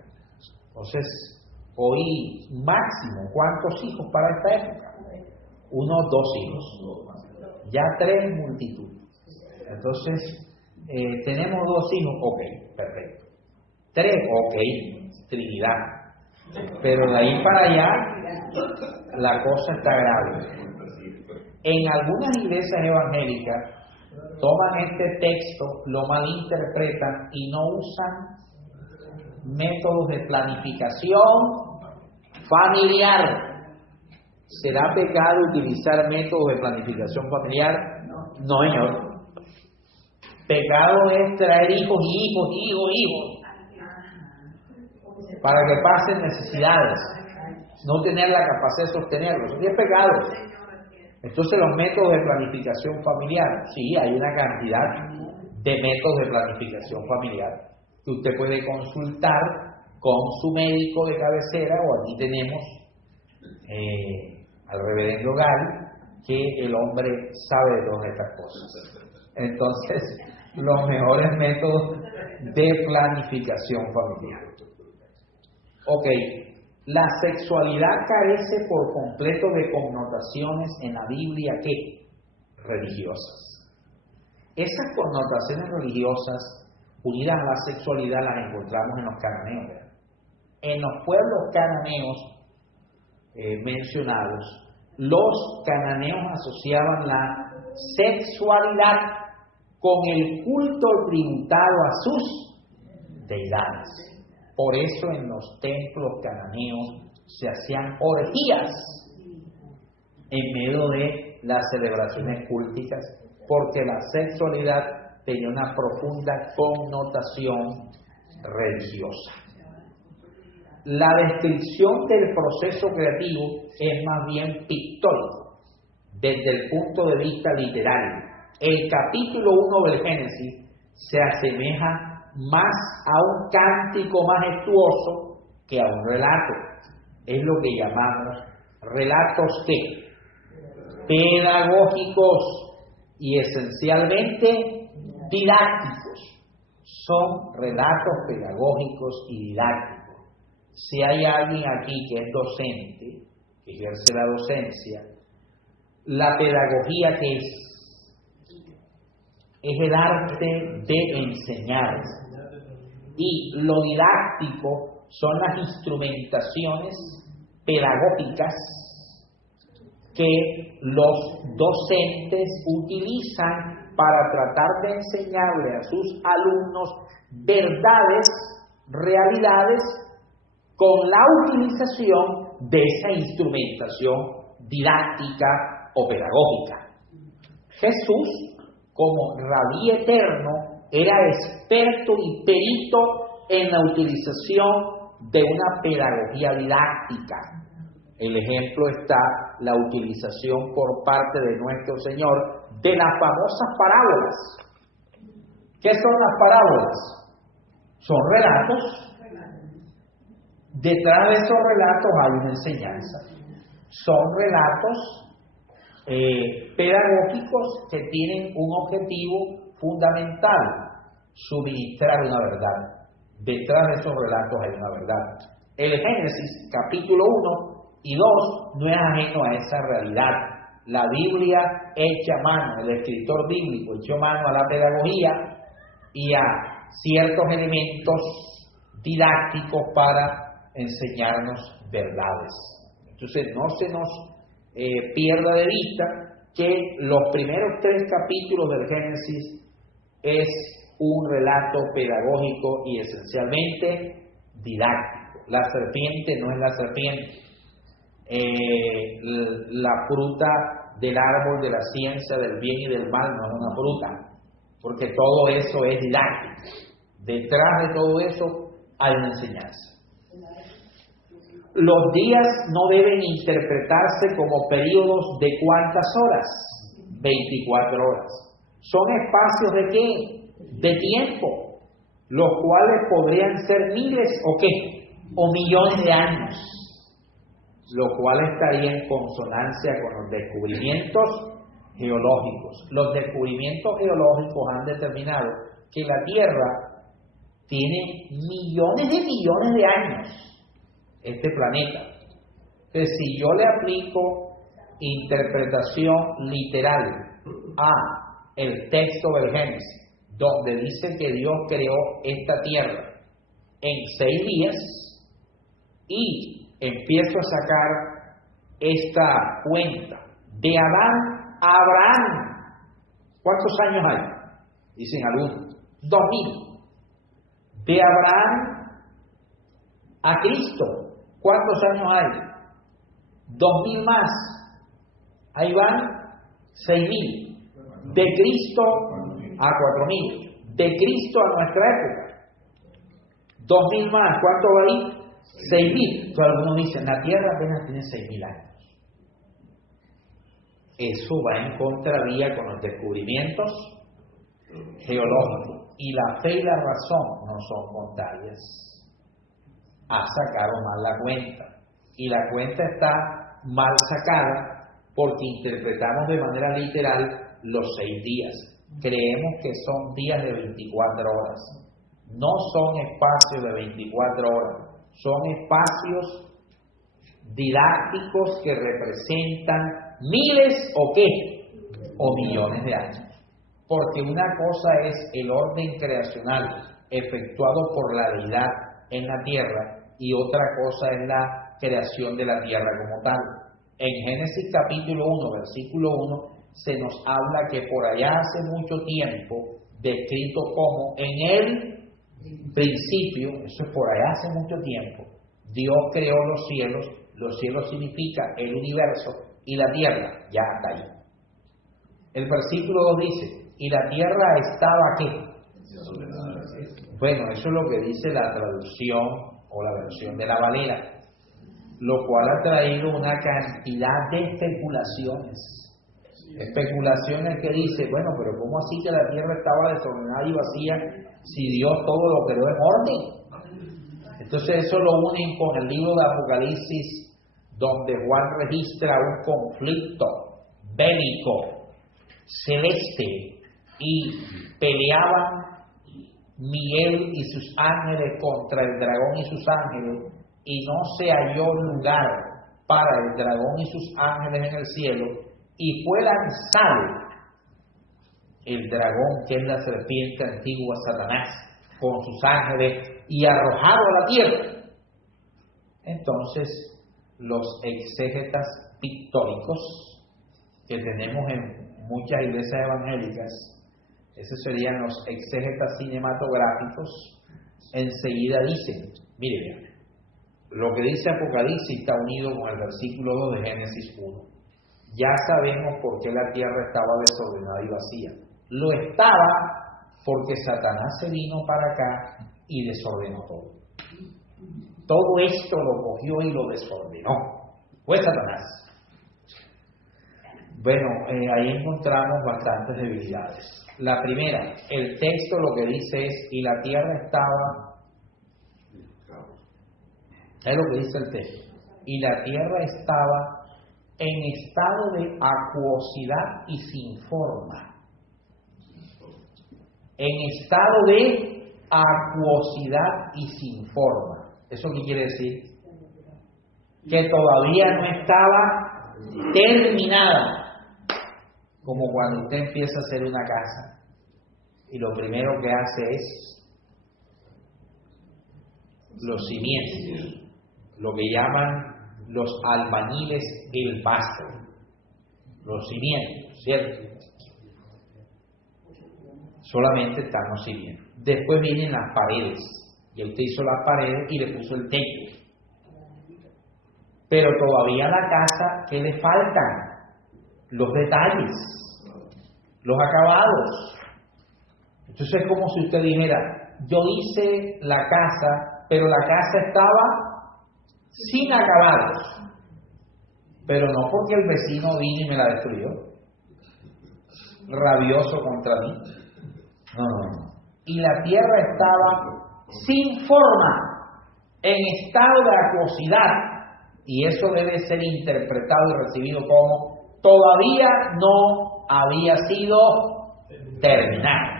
Entonces, hoy máximo, ¿cuántos hijos para esta época? 1 o 2 hijos. Ya 3 multitud. Entonces, tenemos 2 hijos, ok, perfecto. 3, ok, Trinidad. Pero de ahí para allá, la cosa está grave. En algunas iglesias evangélicas toman este texto, lo malinterpretan y no usan métodos de planificación familiar. ¿Será pecado utilizar métodos de planificación familiar? No, señor. Pecado es traer hijos para que pasen necesidades, no tener la capacidad de sostenerlos. Eso es pecado. Entonces, los métodos de planificación familiar, sí, hay una cantidad de métodos de planificación familiar que usted puede consultar con su médico de cabecera, o aquí tenemos al reverendo Gal, que el hombre sabe de todas estas cosas. Entonces, los mejores métodos de planificación familiar. Ok, la sexualidad carece por completo de connotaciones en la Biblia, ¿qué? Religiosas. Esas connotaciones religiosas unidas a la sexualidad las encontramos en los cananeos. En los pueblos cananeos mencionados, los cananeos asociaban la sexualidad con el culto tributado a sus deidades. Por eso en los templos cananeos se hacían orgías en medio de las celebraciones culticas, porque la sexualidad tenía una profunda connotación religiosa. La descripción del proceso creativo es más bien pictórico, desde el punto de vista literario. El capítulo 1 del Génesis se asemeja más a un cántico majestuoso que a un relato. Es lo que llamamos relatos pedagógicos y esencialmente didácticos. Son relatos pedagógicos y didácticos. Si hay alguien aquí que es docente, que ejerce la docencia, la pedagogía, ¿qué es? Es el arte de enseñar. Y lo didáctico son las instrumentaciones pedagógicas que los docentes utilizan para tratar de enseñarle a sus alumnos verdades, realidades, con la utilización de esa instrumentación didáctica o pedagógica. Jesús, como Rabí eterno, era experto y perito en la utilización de una pedagogía didáctica. El ejemplo está la utilización por parte de nuestro Señor de las famosas parábolas. ¿Qué son las parábolas? Son relatos. Detrás de esos relatos hay una enseñanza. Son relatos pedagógicos que tienen un objetivo fundamental: suministrar una verdad. Detrás de esos relatos hay una verdad. El Génesis, capítulo 1 y 2, no es ajeno a esa realidad. La Biblia hecha a mano, el escritor bíblico echó mano a la pedagogía y a ciertos elementos didácticos para enseñarnos verdades. Entonces, no se nos pierda de vista que los primeros 3 capítulos del Génesis es un relato pedagógico y esencialmente didáctico. La serpiente no es la serpiente. La fruta del árbol de la ciencia del bien y del mal no es una fruta, porque todo eso es didáctico. Detrás de todo eso hay una enseñanza. Los días no deben interpretarse como periodos de ¿cuántas horas? 24 horas. ¿Son espacios de qué? De tiempo, los cuales podrían ser miles o qué, o millones de años, lo cual estaría en consonancia con los descubrimientos geológicos. Los descubrimientos geológicos han determinado que la Tierra tiene millones de años, este planeta. Entonces, si yo le aplico interpretación literal a el texto del Génesis, donde dice que Dios creó esta tierra en 6 días, y empiezo a sacar esta cuenta de Adán a Abraham, ¿cuántos años hay? Dicen algunos, 2000. De Abraham a Cristo, ¿cuántos años hay? 2000 más. Ahí van 6000. De Cristo a 4000. De Cristo a nuestra época, 2000 más. ¿Cuánto va ahí? 6000. Entonces algunos dicen, la Tierra apenas tiene 6000 años. Eso va en contravía con los descubrimientos geológicos. Y la fe y la razón no son contrarias. Ha sacado mal la cuenta. Y la cuenta está mal sacada porque interpretamos de manera literal los 6 días. Creemos que son días de 24 horas. No son espacios de 24 horas. Son espacios didácticos que representan miles o qué, o millones de años. Porque una cosa es el orden creacional efectuado por la deidad en la tierra y otra cosa es la creación de la tierra como tal. En Génesis capítulo 1, versículo 1, se nos habla que por allá hace mucho tiempo, descrito como en el principio, eso es por allá hace mucho tiempo, Dios creó los cielos significa el universo, y la tierra ya está ahí. El versículo 2 dice, y la tierra estaba ¿qué? Bueno, eso es lo que dice la traducción o la versión de la Valera, lo cual ha traído una cantidad de especulaciones. Especulaciones que dice, bueno, pero ¿cómo así que la tierra estaba desordenada y vacía si Dios todo lo creó en orden? Entonces eso lo unen con el libro de Apocalipsis, donde Juan registra un conflicto bélico celeste y peleaban Miguel y sus ángeles contra el dragón y sus ángeles, y no se halló lugar para el dragón y sus ángeles en el cielo, y fue lanzado el dragón, que es la serpiente antigua, Satanás, con sus ángeles, y arrojado a la tierra. Entonces, los exégetas pictóricos que tenemos en muchas iglesias evangélicas, esos serían los exégetas cinematográficos, enseguida dicen, mire, lo que dice Apocalipsis está unido con el versículo 2 de Génesis 1. Ya sabemos por qué la tierra estaba desordenada y vacía. Lo estaba porque Satanás se vino para acá y desordenó todo. Todo esto lo cogió y lo desordenó. Fue Satanás. Bueno, ahí encontramos bastantes debilidades. La primera, el texto lo que dice es, y la tierra estaba, es lo que dice el texto, y la tierra estaba en estado de acuosidad y sin forma. En estado de acuosidad y sin forma. ¿Eso qué quiere decir? Que todavía no estaba terminada. Como cuando usted empieza a hacer una casa y lo primero que hace es los cimientos, lo que llaman los albañiles el pasto, los cimientos, ¿cierto? solamente estarnos sirviendo. Después vienen las paredes, y usted hizo las paredes y le puso el techo. Pero todavía a la casa, ¿qué le faltan? Los detalles, los acabados. Entonces es como si usted dijera, yo hice la casa, pero la casa estaba sin acabados. Pero no porque el vecino vino y me la destruyó, rabioso contra mí. No. Y la tierra estaba sin forma, en estado de acuosidad. Y eso debe ser interpretado y recibido como todavía no había sido terminado.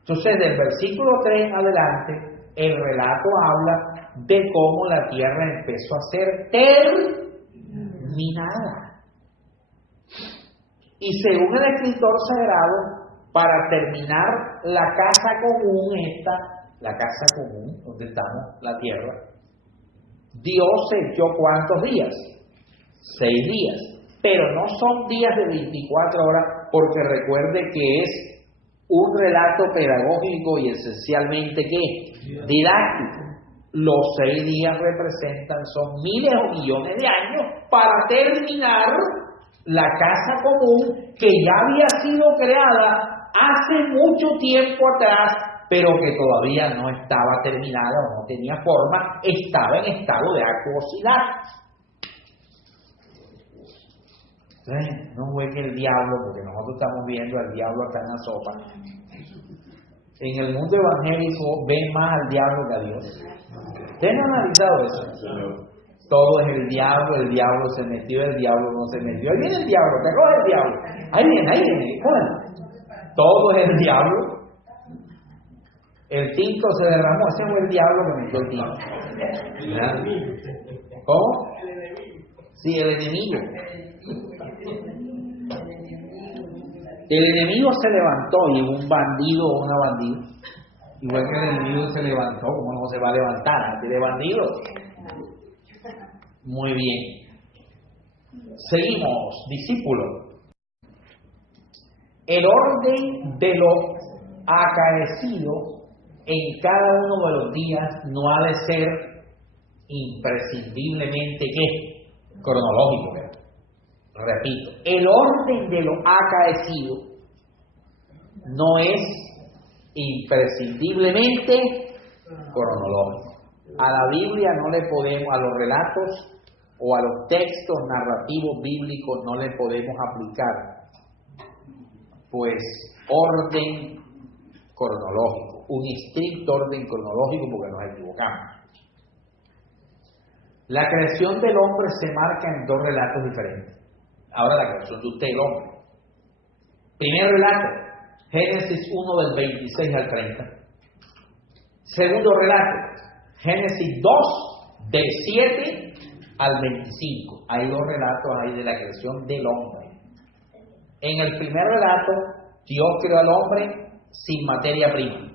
Entonces, del versículo 3 en adelante, el relato habla de cómo la tierra empezó a ser terminada. Y según el escritor sagrado, para terminar la casa común, la casa común, donde estamos, la tierra, Dios echó ¿cuántos días? 6 días. Pero no son días de 24 horas, porque recuerde que es un relato pedagógico y esencialmente ¿qué? Didáctico. Los 6 días representan, son miles o millones de años para terminar la casa común que ya había sido creada hace mucho tiempo atrás, pero que todavía no estaba terminada o no tenía forma, estaba en estado de acuosidad. Entonces, no juegue el diablo, porque nosotros estamos viendo al diablo acá en la sopa. En el mundo evangélico ven más al diablo que a Dios. ¿Ustedes no han analizado eso? Todo es el diablo se metió, el diablo no se metió. Ahí viene el diablo, te coge el diablo. Ahí viene, bueno. Todo es el diablo. El tinto se derramó, ese fue el diablo que metió el tinto. ¿Cómo? Sí, el enemigo. El enemigo se levantó y un bandido o una bandida. Igual que el enemigo se levantó, ¿cómo no se va a levantar? ¿Tiene bandido? Muy bien. Seguimos, discípulos. El orden de lo acaecido en cada uno de los días no ha de ser imprescindiblemente ¿qué? Cronológico. Repito, el orden de lo acaecido no es imprescindiblemente cronológico. A la Biblia no le podemos, a los relatos o a los textos narrativos bíblicos no le podemos aplicar, pues, orden cronológico, un estricto orden cronológico, porque nos equivocamos. La creación del hombre se marca en 2 relatos diferentes. Ahora la creación de usted, el hombre. Primer relato, Génesis 1 del 26 al 30. Segundo relato, Génesis 2 del 7 al 25. Hay 2 relatos ahí de la creación del hombre. En el primer relato, Dios creó al hombre sin materia prima,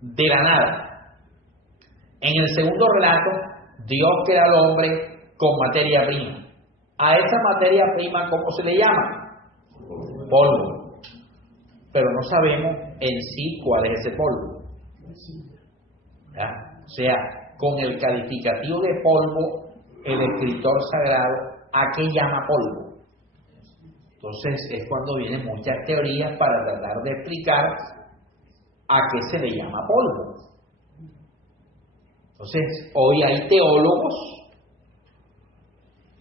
de la nada. En el segundo relato, Dios crea al hombre con materia prima. A esa materia prima, ¿cómo se le llama? Polvo. Pero no sabemos en sí cuál es ese polvo. ¿Ya? O sea, con el calificativo de polvo, el escritor sagrado, ¿a qué llama polvo? Entonces es cuando vienen muchas teorías para tratar de explicar a qué se le llama polvo. Entonces, hoy hay teólogos,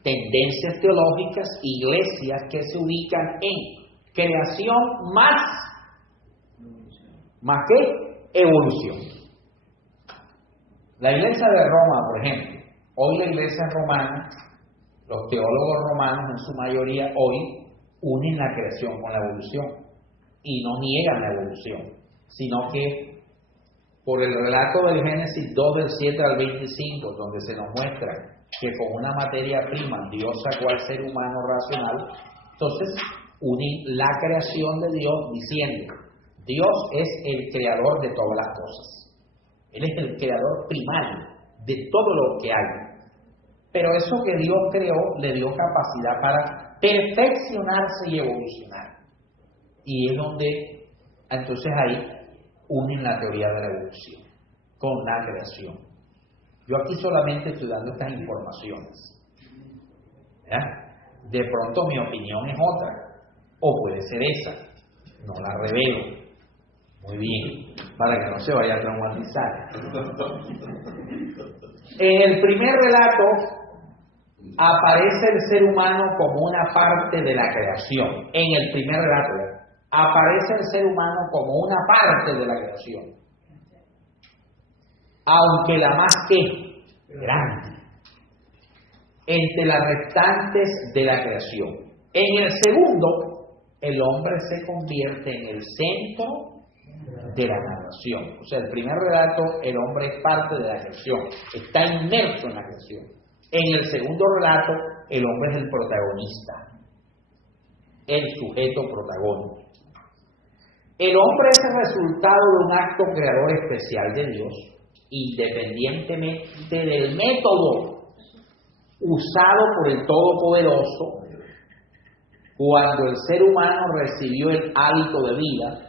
tendencias teológicas, iglesias que se ubican en creación más que evolución. La iglesia de Roma, por ejemplo, hoy la iglesia romana, los teólogos romanos en su mayoría hoy unen la creación con la evolución y no niegan la evolución, sino que por el relato del Génesis 2 del 7 al 25, donde se nos muestra que con una materia prima Dios sacó al ser humano racional, entonces unen la creación de Dios diciendo, Dios es el creador de todas las cosas. Él es el creador primario de todo lo que hay. Pero eso que Dios creó le dio capacidad para perfeccionarse y evolucionar. Y es donde Entonces ahí unen la teoría de la evolución con la creación. Yo aquí solamente estoy dando estas informaciones. ¿Ya? De pronto mi opinión es otra, o puede ser esa, no la revelo. Muy bien, para que no se vaya a traumatizar. En el primer relato aparece el ser humano como una parte de la creación. En el primer relato aparece el ser humano como una parte de la creación, aunque la más que grande entre las restantes de la creación. En el segundo, el hombre se convierte en el centro de la narración. O sea, el primer relato, el hombre es parte de la creación, está inmerso en la creación. En el segundo relato, el hombre es el protagonista, el sujeto protagónico. El hombre es el resultado de un acto creador especial de Dios, independientemente del método usado por el Todopoderoso cuando el ser humano recibió el hábito de vida,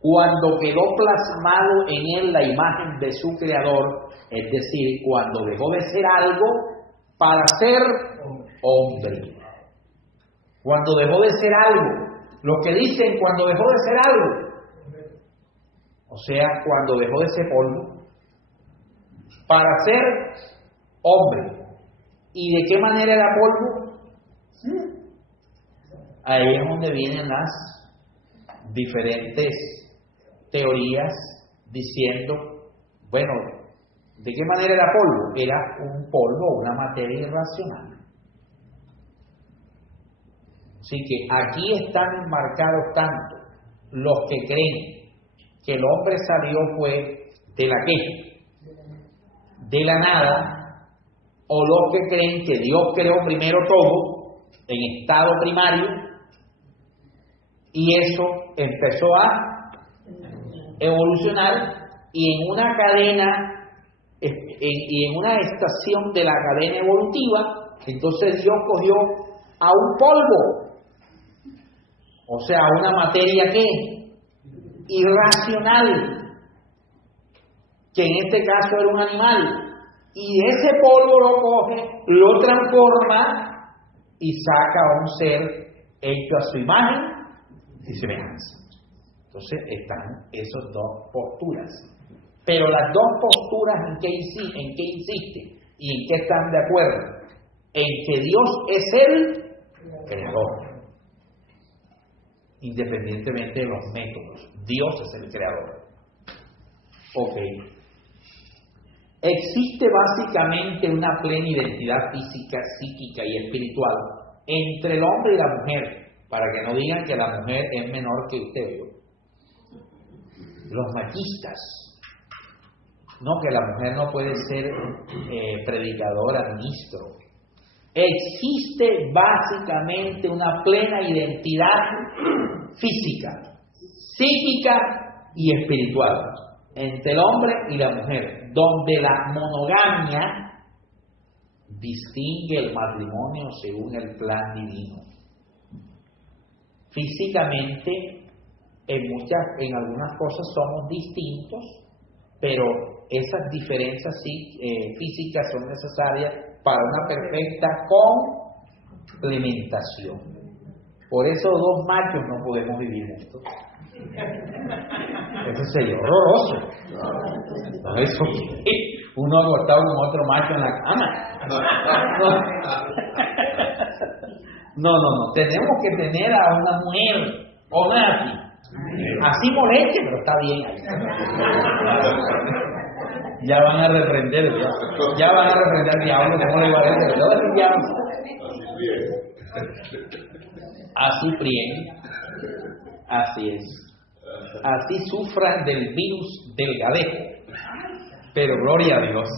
cuando quedó plasmado en él la imagen de su creador, es decir, cuando dejó de ser algo para ser hombre. Cuando dejó de ser algo, lo que dicen cuando dejó de ser algo, o sea, cuando dejó de ser polvo, para ser hombre. ¿Y de qué manera era polvo? Ahí es donde vienen las diferentes teorías diciendo, bueno, ¿de qué manera era polvo? Era un polvo, una materia irracional. Así que aquí están enmarcados tanto los que creen que el hombre salió fue de la ¿qué? De la nada, o los que creen que Dios creó primero todo en estado primario y eso empezó a evolucionar y en una cadena y en una estación de la cadena evolutiva, entonces Dios cogió a un polvo, o sea, a una materia ¿qué? Irracional, que en este caso era un animal, y ese polvo lo coge, lo transforma y saca a un ser hecho a su imagen y semejanza. Entonces están esas dos posturas. Pero las dos posturas ¿en qué insisten? ¿Y en qué están de acuerdo? En que Dios es el creador. Independientemente de los métodos. Dios es el creador. Ok. Existe básicamente una plena identidad física, psíquica y espiritual entre el hombre y la mujer, para que no digan que la mujer es menor que usted. Los machistas, no, que la mujer no puede ser predicadora, ministro. Existe básicamente una plena identidad física, psíquica y espiritual entre el hombre y la mujer, donde la monogamia distingue el matrimonio según el plan divino. Físicamente, en algunas cosas somos distintos, pero esas diferencias físicas son necesarias para una perfecta complementación. Por eso dos machos no podemos vivir juntos. Eso sería horroroso. Por eso uno acostado con otro macho en la cama. No. Tenemos que tener a una mujer, o no es así. Así moleste, pero está bien ahí. Ya van a reprender, ya van a reprender al diablo, ¿cómo le va a decir? Todo el diablo. Así frieguen, así es. Así sufran del virus del gadejo, pero gloria a Dios.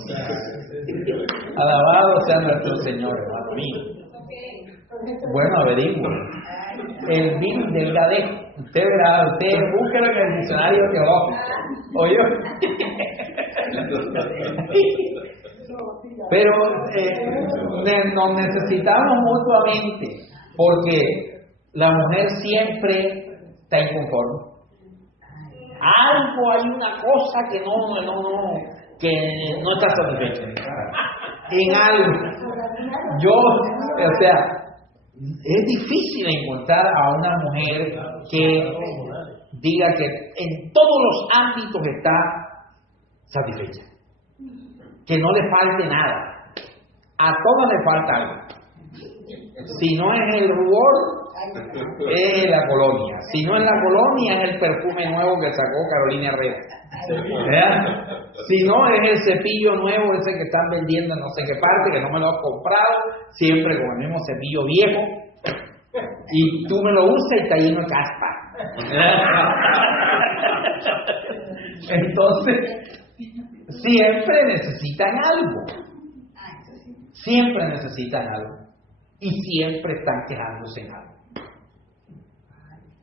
Alabado sea nuestro Señor, hermano mío. Bueno, averigüe. El virus del gadejo. Usted verá, usted búsquelo en el diccionario teológico. ¿Oyó? Pero nos necesitamos mutuamente, porque la mujer siempre está inconforme. Algo, hay una cosa que no está satisfecha. En algo. O sea, es difícil encontrar a una mujer que diga que en todos los ámbitos está satisfecha. Que no le falte nada. A todas le falta algo. Si no es el rubor, es la colonia. Si no es la colonia, es el perfume nuevo que sacó Carolina Herrera. ¿Verdad? Si no, es el cepillo nuevo ese que están vendiendo en no sé qué parte, que no me lo has comprado, siempre con el mismo cepillo viejo, y tú me lo usas y está lleno de caspa. Entonces, siempre necesitan algo. Siempre necesitan algo. Y siempre están quejándose en algo.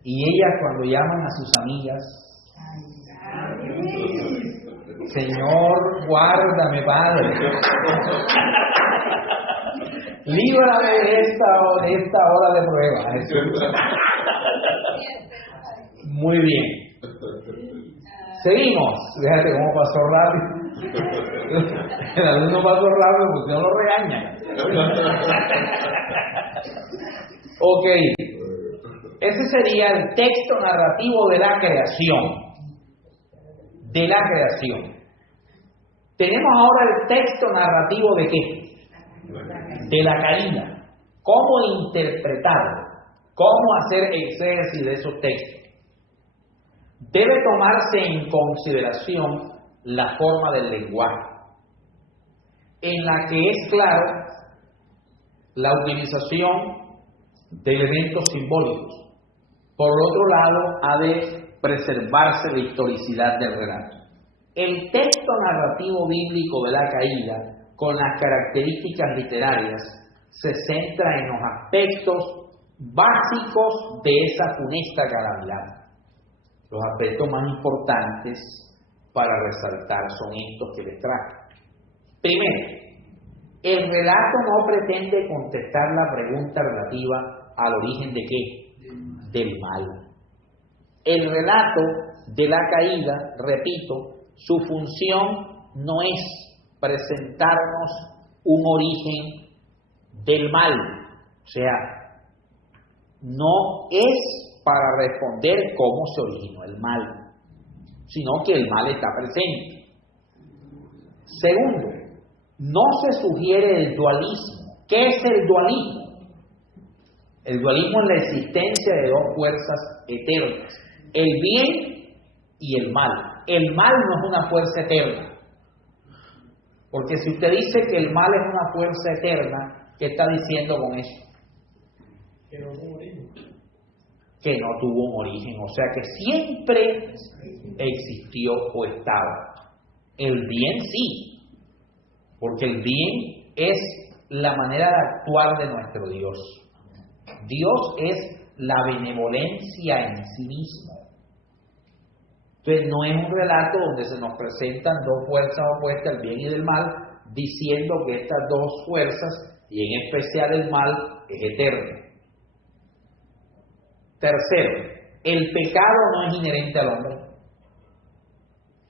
Y ellas cuando llaman a sus amigas, Señor, guárdame, Padre. Líbrame de esta hora de prueba, Jesús. Muy bien. Seguimos. Fíjate cómo pasó rápido. El alumno pasó rápido porque no lo regaña. Ok. Ese sería el texto narrativo de la creación. De la creación. Tenemos ahora el texto narrativo de qué? De la caída. ¿Cómo interpretarlo? ¿Cómo hacer exégesis de esos textos? Debe tomarse en consideración la forma del lenguaje, en la que es claro la utilización de elementos simbólicos. Por otro lado, ha de preservarse la historicidad del relato. El texto narrativo bíblico de la caída, con las características literarias, se centra en los aspectos básicos de esa funesta calamidad. Los aspectos más importantes para resaltar son estos que les traje. Primero, el relato no pretende contestar la pregunta relativa al origen de ¿qué? Del mal. El relato de la caída, repito, su función no es presentarnos un origen del mal. O sea, no es para responder cómo se originó el mal, sino que el mal está presente. Segundo, no se sugiere el dualismo. ¿Qué es el dualismo? El dualismo es la existencia de dos fuerzas eternas, el bien y el mal. El mal no es una fuerza eterna, porque si usted dice que el mal es una fuerza eterna, ¿qué está diciendo con eso? Que no tuvo origen. Que no tuvo un origen, o sea que siempre existió o estaba. El bien sí, porque el bien es la manera de actuar de nuestro Dios. Dios es la benevolencia en sí mismo. Entonces no es un relato donde se nos presentan dos fuerzas opuestas, el bien y el mal, diciendo que estas dos fuerzas, y en especial el mal, es eterno. Tercero, el pecado no es inherente al hombre.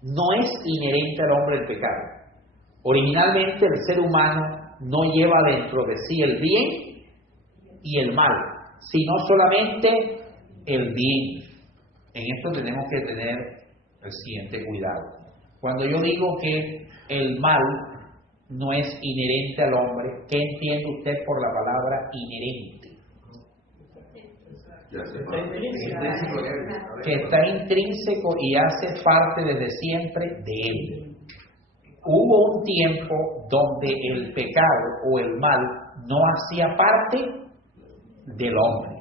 No es inherente al hombre el pecado. Originalmente el ser humano no lleva dentro de sí el bien y el mal, sino solamente el bien. En esto tenemos que tener el siguiente cuidado. Cuando yo digo que el mal no es inherente al hombre, ¿qué entiende usted por la palabra inherente? Que está intrínseco y hace parte desde siempre de él. Hubo un tiempo donde el pecado o el mal no hacía parte del hombre.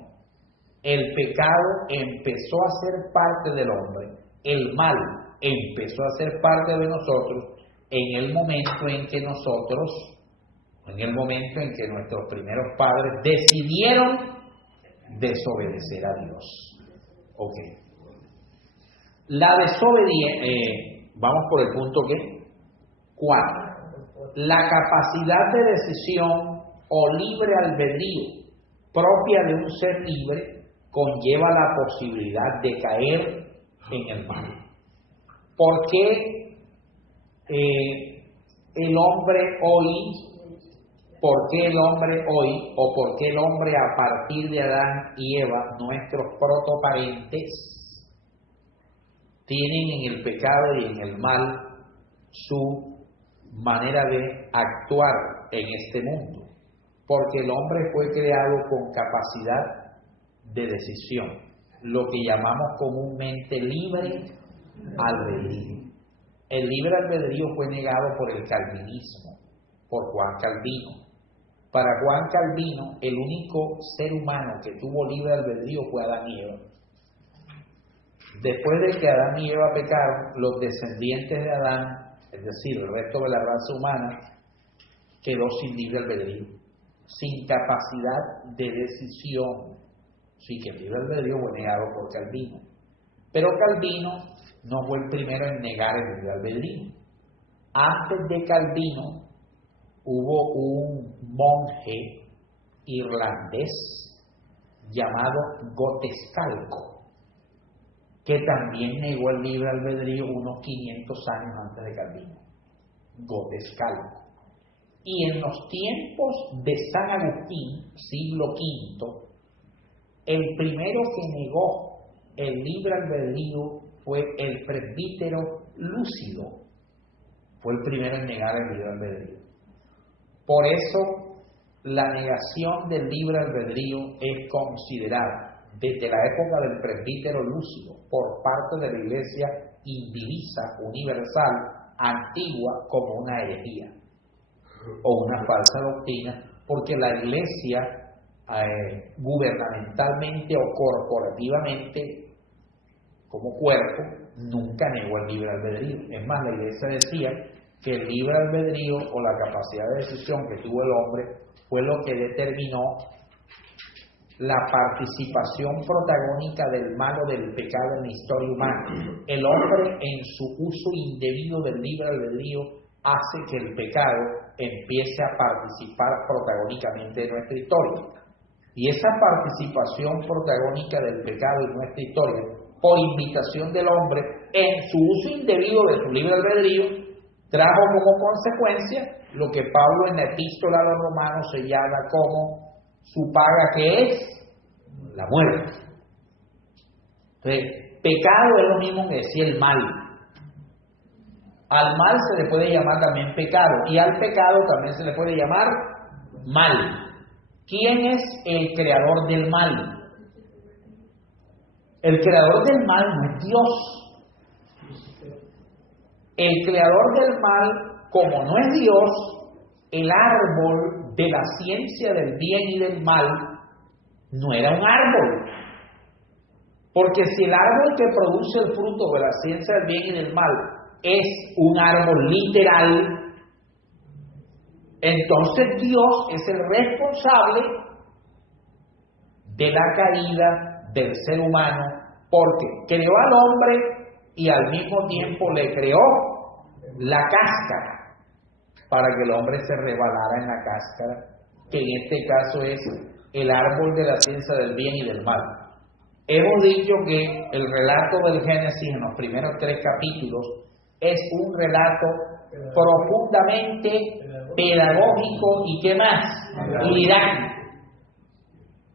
El pecado empezó a ser parte del hombre. El mal empezó a ser parte de nosotros en el momento en que nuestros primeros padres decidieron desobedecer a Dios. Ok. La desobediencia, vamos por el punto ¿qué? 4. La capacidad de decisión o libre albedrío propia de un ser libre conlleva la posibilidad de caer en el mal. ¿Por qué el hombre hoy, o por qué el hombre a partir de Adán y Eva, nuestros protoparentes, tienen en el pecado y en el mal su manera de actuar en este mundo? Porque el hombre fue creado con capacidad de decisión, lo que llamamos comúnmente libre albedrío. El libre albedrío fue negado por el calvinismo, por Juan Calvino. Para Juan Calvino, el único ser humano que tuvo libre albedrío fue Adán y Eva. Después de que Adán y Eva pecaron, los descendientes de Adán, es decir, el resto de la raza humana, quedó sin libre albedrío, sin capacidad de decisión. Sí, que el libre albedrío fue negado por Calvino. Pero Calvino no fue el primero en negar el libre albedrío. Antes de Calvino hubo un monje irlandés llamado Gotescalco, que también negó el libre albedrío unos 500 años antes de Calvino. Gotescalco. Y en los tiempos de San Agustín, siglo V, el primero que negó el libre albedrío fue el presbítero Lúcido. Fue el primero en negar el libre albedrío. Por eso, la negación del libre albedrío es considerada, desde la época del presbítero Lúcido, por parte de la Iglesia indivisa, universal, antigua, como una herejía o una falsa doctrina, porque la Iglesia gubernamentalmente o corporativamente, como cuerpo, nunca negó el libre albedrío. Es más, la Iglesia decía que el libre albedrío o la capacidad de decisión que tuvo el hombre fue lo que determinó la participación protagónica del mal o del pecado en la historia humana. El hombre, en su uso indebido del libre albedrío, hace que el pecado empiece a participar protagónicamente de nuestra historia. Y esa participación protagónica del pecado en nuestra historia, por invitación del hombre, en su uso indebido de su libre albedrío, trajo como consecuencia lo que Pablo en la epístola a los Romanos señala como su paga, que es la muerte. Entonces, pecado es lo mismo que decir el mal. Al mal se le puede llamar también pecado, y al pecado también se le puede llamar mal. ¿Quién es el creador del mal? El creador del mal no es Dios. El creador del mal, como no es Dios, el árbol de la ciencia del bien y del mal no era un árbol. Porque si el árbol que produce el fruto de la ciencia del bien y del mal es un árbol literal, entonces Dios es el responsable de la caída del ser humano, porque creó al hombre y al mismo tiempo le creó la cáscara para que el hombre se rebalara en la cáscara, que en este caso es el árbol de la ciencia del bien y del mal. Hemos dicho que el relato del Génesis en los primeros 3 capítulos es un relato profundamente pedagógico y ¿qué más? Y didáctico.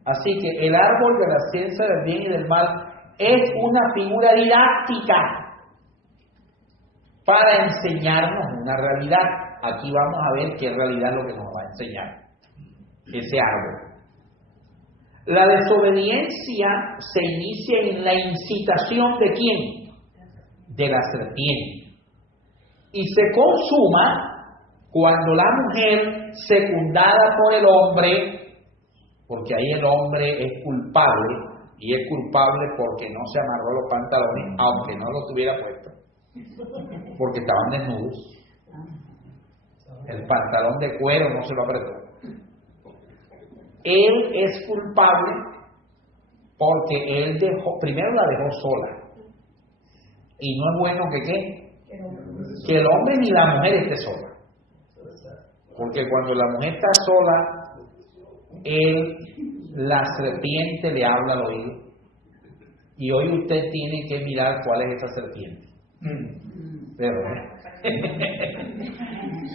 Así que el árbol de la ciencia del bien y del mal es una figura didáctica para enseñarnos una realidad. Aquí vamos a ver qué realidad es lo que nos va a enseñar ese árbol. La desobediencia se inicia en la incitación ¿de quién? De la serpiente. Y se consuma cuando la mujer, secundada por el hombre, porque ahí el hombre es culpable, y es culpable porque no se amarró los pantalones, aunque no los tuviera puestos, porque estaban desnudos. El pantalón de cuero no se lo apretó. Él es culpable porque él primero la dejó sola. Y no es bueno que el hombre ni la mujer esté sola. Porque cuando la mujer está sola, la serpiente le habla al oído. Y hoy usted tiene que mirar cuál es esa serpiente. Pero,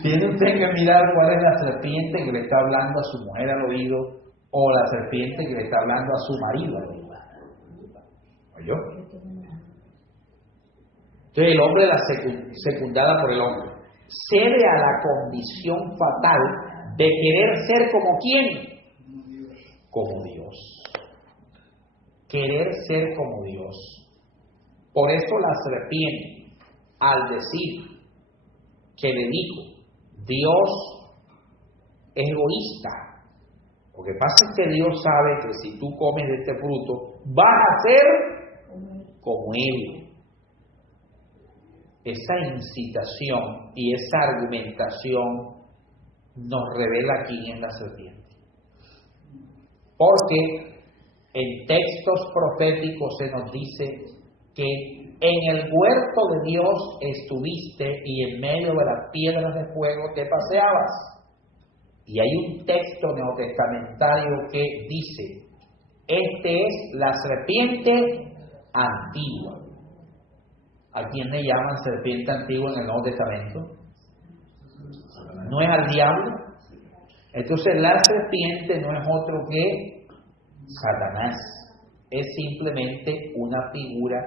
tiene usted que mirar cuál es la serpiente que le está hablando a su mujer al oído o la serpiente que le está hablando a su marido al oído. ¿Oyó? Entonces el hombre, la secundada por el hombre, cede a la condición fatal de querer ser como ¿quién? Como Dios. Querer ser como Dios. Por eso la serpiente, al decir que le dijo, Dios es egoísta. Lo que pasa es que Dios sabe que si tú comes de este fruto, vas a ser como Él. Esa incitación y esa argumentación nos revela quién es la serpiente. Porque en textos proféticos se nos dice que en el huerto de Dios estuviste y en medio de las piedras de fuego te paseabas. Y hay un texto neotestamentario que dice, este es la serpiente antigua. ¿A quién le llaman serpiente antigua en el Nuevo Testamento? ¿No es al diablo? Entonces la serpiente no es otro que Satanás. Es simplemente una figura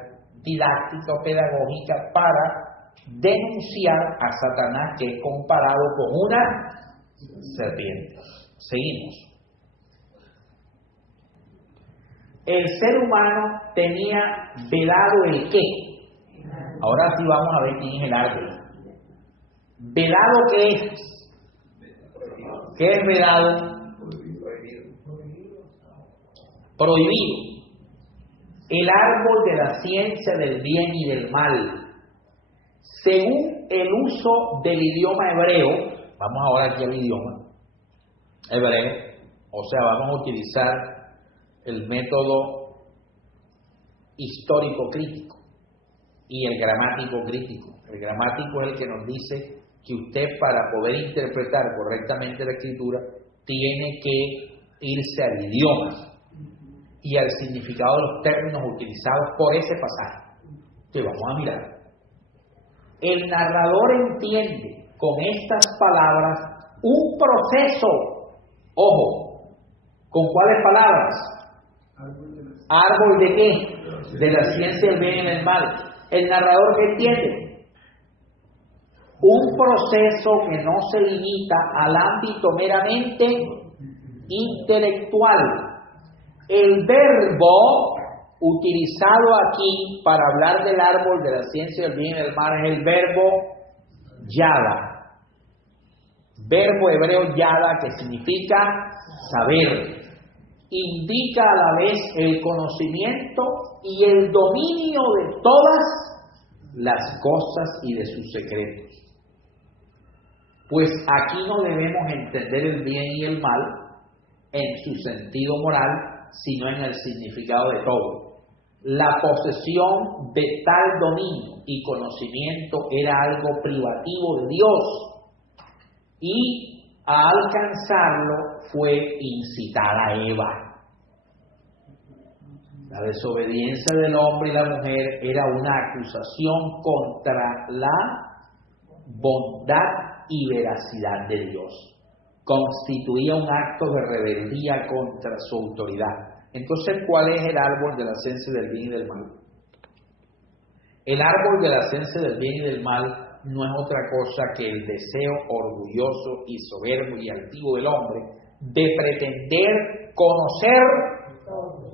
didáctica o pedagógica para denunciar a Satanás, que es comparado con una serpiente. Seguimos. El ser humano tenía velado el qué. Ahora sí vamos a ver quién es el árbol. ¿Velado qué es? ¿Qué es velado? Prohibido. El árbol de la ciencia del bien y del mal. Según el uso del idioma hebreo, vamos ahora aquí al idioma hebreo, o sea, vamos a utilizar el método histórico crítico y el gramático crítico. El gramático es el que nos dice que usted, para poder interpretar correctamente la escritura, tiene que irse al idioma y al significado de los términos utilizados por ese pasaje. Que vamos a mirar. El narrador entiende con estas palabras un proceso. Ojo, ¿con cuáles palabras? ¿Árbol de qué? De la ciencia del bien y del mal. El narrador, ¿qué entiende? Un proceso que no se limita al ámbito meramente intelectual. El verbo utilizado aquí para hablar del árbol de la ciencia del bien y del mal es el verbo yada. Verbo hebreo yada, que significa saber. Indica a la vez el conocimiento y el dominio de todas las cosas y de sus secretos. Pues aquí no debemos entender el bien y el mal en su sentido moral, sino en el significado de todo. La posesión de tal dominio y conocimiento era algo privativo de Dios, y a alcanzarlo fue incitar a Eva. La desobediencia del hombre y la mujer era una acusación contra la bondad y veracidad de Dios. Constituía un acto de rebeldía contra su autoridad. Entonces, ¿cuál es el árbol de la ciencia del bien y del mal? El árbol de la ciencia del bien y del mal no es otra cosa que el deseo orgulloso y soberbo y altivo del hombre de pretender conocer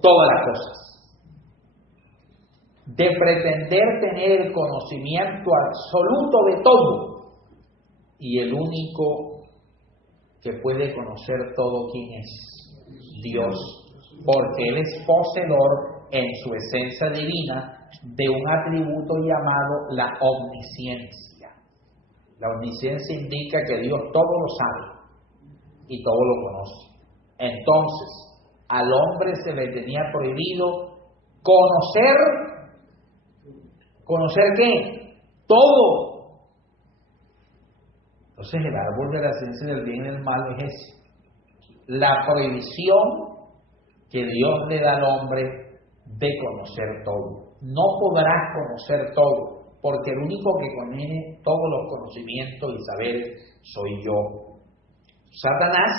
todas las cosas, de pretender tener el conocimiento absoluto de todo, y el único que puede conocer todo, ¿quién es? Dios, porque Él es poseedor en su esencia divina de un atributo llamado la omnisciencia. La omnisciencia indica que Dios todo lo sabe y todo lo conoce. Entonces, al hombre se le tenía prohibido ¿conocer qué? Todo. Entonces, el árbol de la ciencia del bien y del mal es ese. La prohibición que Dios le da al hombre de conocer todo. No podrás conocer todo, porque el único que tiene todos los conocimientos y saberes soy yo. Satanás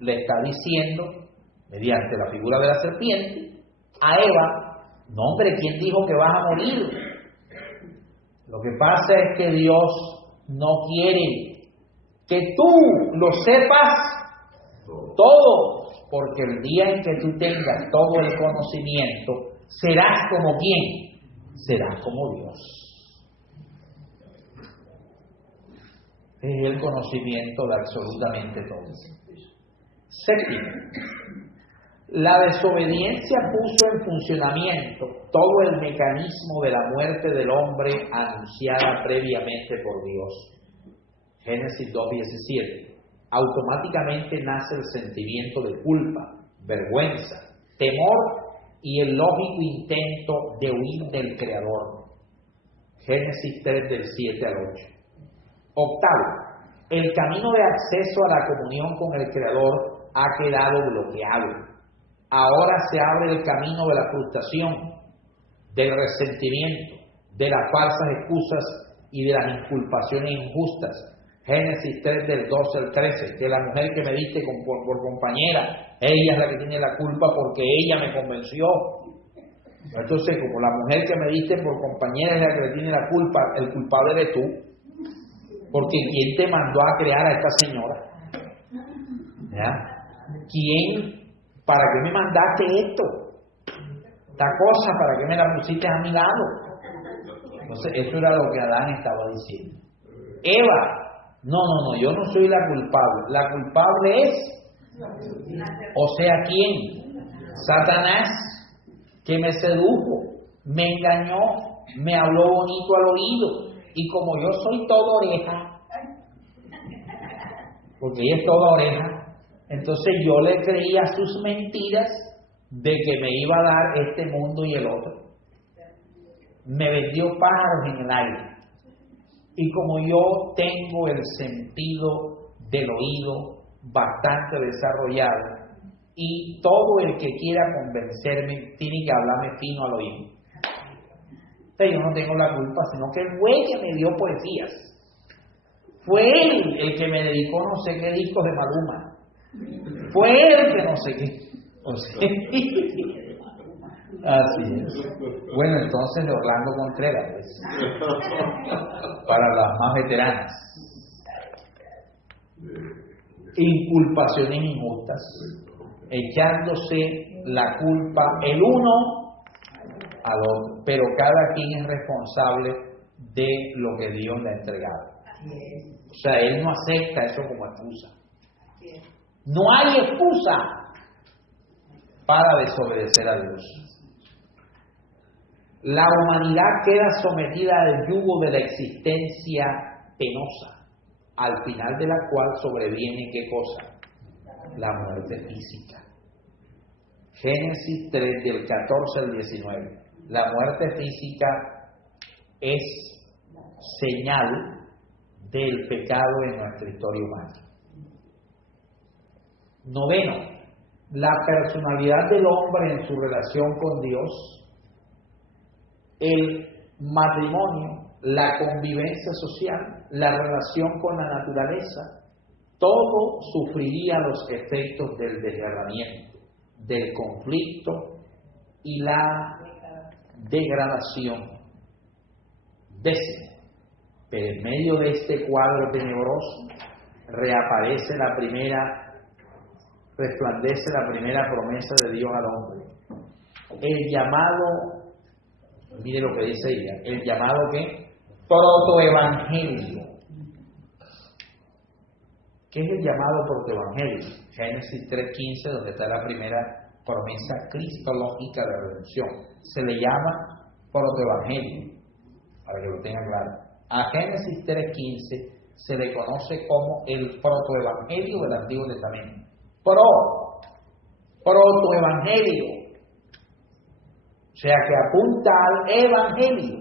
le está diciendo, mediante la figura de la serpiente, a Eva, no hombre, ¿quién dijo que vas a morir? Lo que pasa es que Dios no quiere que tú lo sepas todo, porque el día en que tú tengas todo el conocimiento, serás como ¿quién? Serás como Dios. Es el conocimiento de absolutamente todo. Séptimo, la desobediencia puso en funcionamiento todo el mecanismo de la muerte del hombre anunciada previamente por Dios. Génesis 2:17. Automáticamente nace el sentimiento de culpa, vergüenza, temor y el lógico intento de huir del Creador. Génesis 3 del 7 al 8. Octavo, el camino de acceso a la comunión con el Creador ha quedado bloqueado. Ahora se abre el camino de la frustración, del resentimiento, de las falsas excusas y de las inculpaciones injustas. Génesis 3 del 12 al 13, que la mujer que me diste por compañera, ella es la que tiene la culpa porque ella me convenció. Entonces, como la mujer que me diste por compañera es la que tiene la culpa, el culpable eres tú, porque ¿quién te mandó a crear a esta señora? ¿Ya? ¿Quién? ¿Para qué me mandaste esto? Esta cosa, ¿para qué me la pusiste a mi lado? Entonces, eso era lo que Adán estaba diciendo. Eva, no, yo no soy la culpable. La culpable es, o sea, ¿quién? Satanás, que me sedujo, me engañó, me habló bonito al oído. Y como yo soy toda oreja, porque ella es toda oreja, entonces yo le creía sus mentiras de que me iba a dar este mundo y el otro. Me vendió pájaros en el aire. Y como yo tengo el sentido del oído bastante desarrollado, y todo el que quiera convencerme tiene que hablarme fino al oído. Entonces yo no tengo la culpa, sino que el güey que me dio poesías. Fue él el que me dedicó no sé qué discos de Maluma. Fue él que no sé qué. O sea, así es. Bueno, entonces de Orlando Contreras, pues, para las más veteranas. Inculpaciones injustas, echándose la culpa el uno al otro, pero cada quien es responsable de lo que Dios le ha entregado. O sea, él no acepta eso como excusa. No hay excusa para desobedecer a Dios. La humanidad queda sometida al yugo de la existencia penosa, al final de la cual sobreviene ¿qué cosa? La muerte física. Génesis 3 del 14 al 19. La muerte física es señal del pecado en nuestra historia humana. Noveno, la personalidad del hombre en su relación con Dios, el matrimonio, la convivencia social, la relación con la naturaleza, todo sufriría los efectos del desgarramiento, del conflicto y la degradación. Décimo, pero en medio de este cuadro tenebroso resplandece la primera promesa de Dios al hombre. El llamado, mire lo que dice ella, el llamado ¿qué? Protoevangelio. ¿Qué es el llamado protoevangelio? Génesis 3:15, donde está la primera promesa cristológica de redención. Se le llama protoevangelio, para que lo tengan claro. A Génesis 3:15 se le conoce como el protoevangelio del Antiguo Testamento. Protoevangelio. O sea que apunta al evangelio.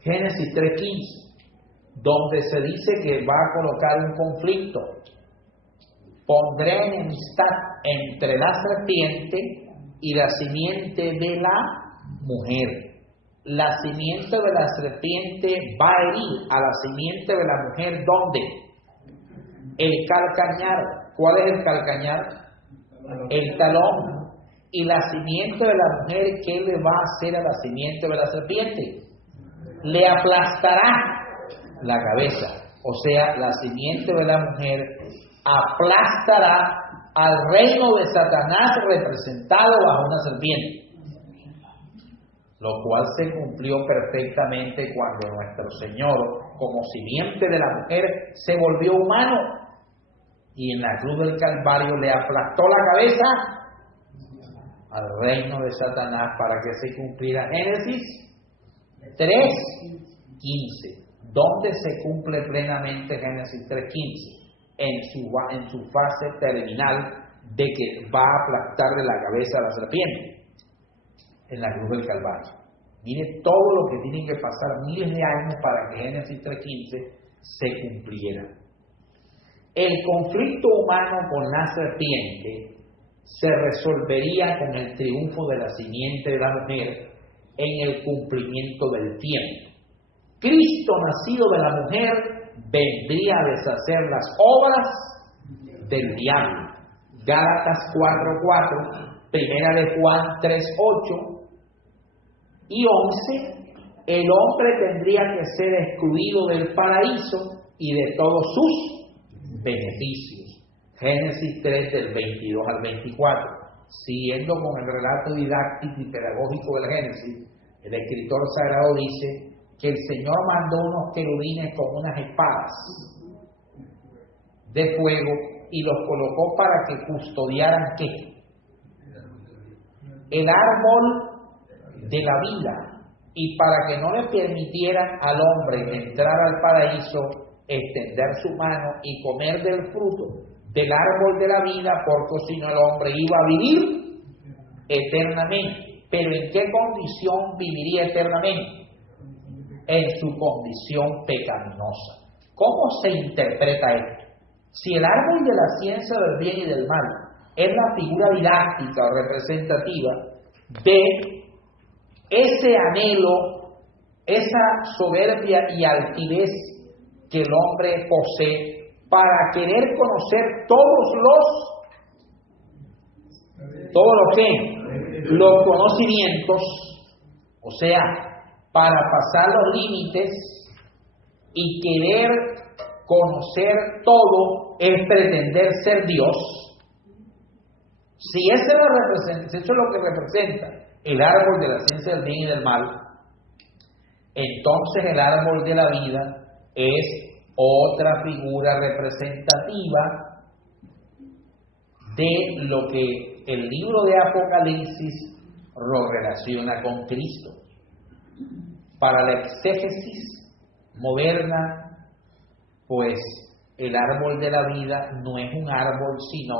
Génesis 3:15, donde se dice que va a colocar un conflicto. Pondré enemistad entre la serpiente y la simiente de la mujer. la simiente de la serpiente va a herir a la simiente de la mujer, ¿dónde? El calcañar. ¿Cuál es el calcañar? El talón. Y la simiente de la mujer, ¿qué le va a hacer a la simiente de la serpiente? Le aplastará la cabeza. O sea, la simiente de la mujer aplastará al reino de Satanás representado bajo una serpiente. Lo cual se cumplió perfectamente cuando nuestro Señor, como simiente de la mujer, se volvió humano y en la cruz del Calvario le aplastó la cabeza al reino de Satanás para que se cumpliera Génesis 3:15. ¿Dónde se cumple plenamente Génesis 3:15? En su fase terminal de que va a aplastarle la cabeza a la serpiente en la cruz del Calvario. Mire todo lo que tienen que pasar miles de años para que Génesis 3:15 se cumpliera. El conflicto humano con la serpiente se resolvería con el triunfo de la simiente de la mujer en el cumplimiento del tiempo. Cristo, nacido de la mujer, vendría a deshacer las obras del diablo. Gálatas 4:4, Primera de Juan 3:8 y 11, el hombre tendría que ser excluido del paraíso y de todos sus beneficios. Génesis 3 del 22 al 24. Siguiendo con el relato didáctico y pedagógico del Génesis, el escritor sagrado dice que el Señor mandó unos querubines con unas espadas de fuego y los colocó para que custodiaran ¿qué? El árbol de la vida, y para que no le permitieran al hombre entrar al paraíso, extender su mano y comer del fruto del árbol de la vida, porque si no el hombre iba a vivir eternamente. Pero ¿en qué condición viviría eternamente? En su condición pecaminosa. ¿Cómo se interpreta esto? Si el árbol de la ciencia del bien y del mal es la figura didáctica o representativa de ese anhelo, esa soberbia y altivez que el hombre posee para querer conocer los conocimientos, o sea, para pasar los límites y querer conocer todo es pretender ser Dios. Si eso es lo que representa el árbol de la ciencia del bien y del mal, entonces el árbol de la vida es otra figura representativa de lo que el libro de Apocalipsis lo relaciona con Cristo. Para la exégesis moderna, pues el árbol de la vida no es un árbol, sino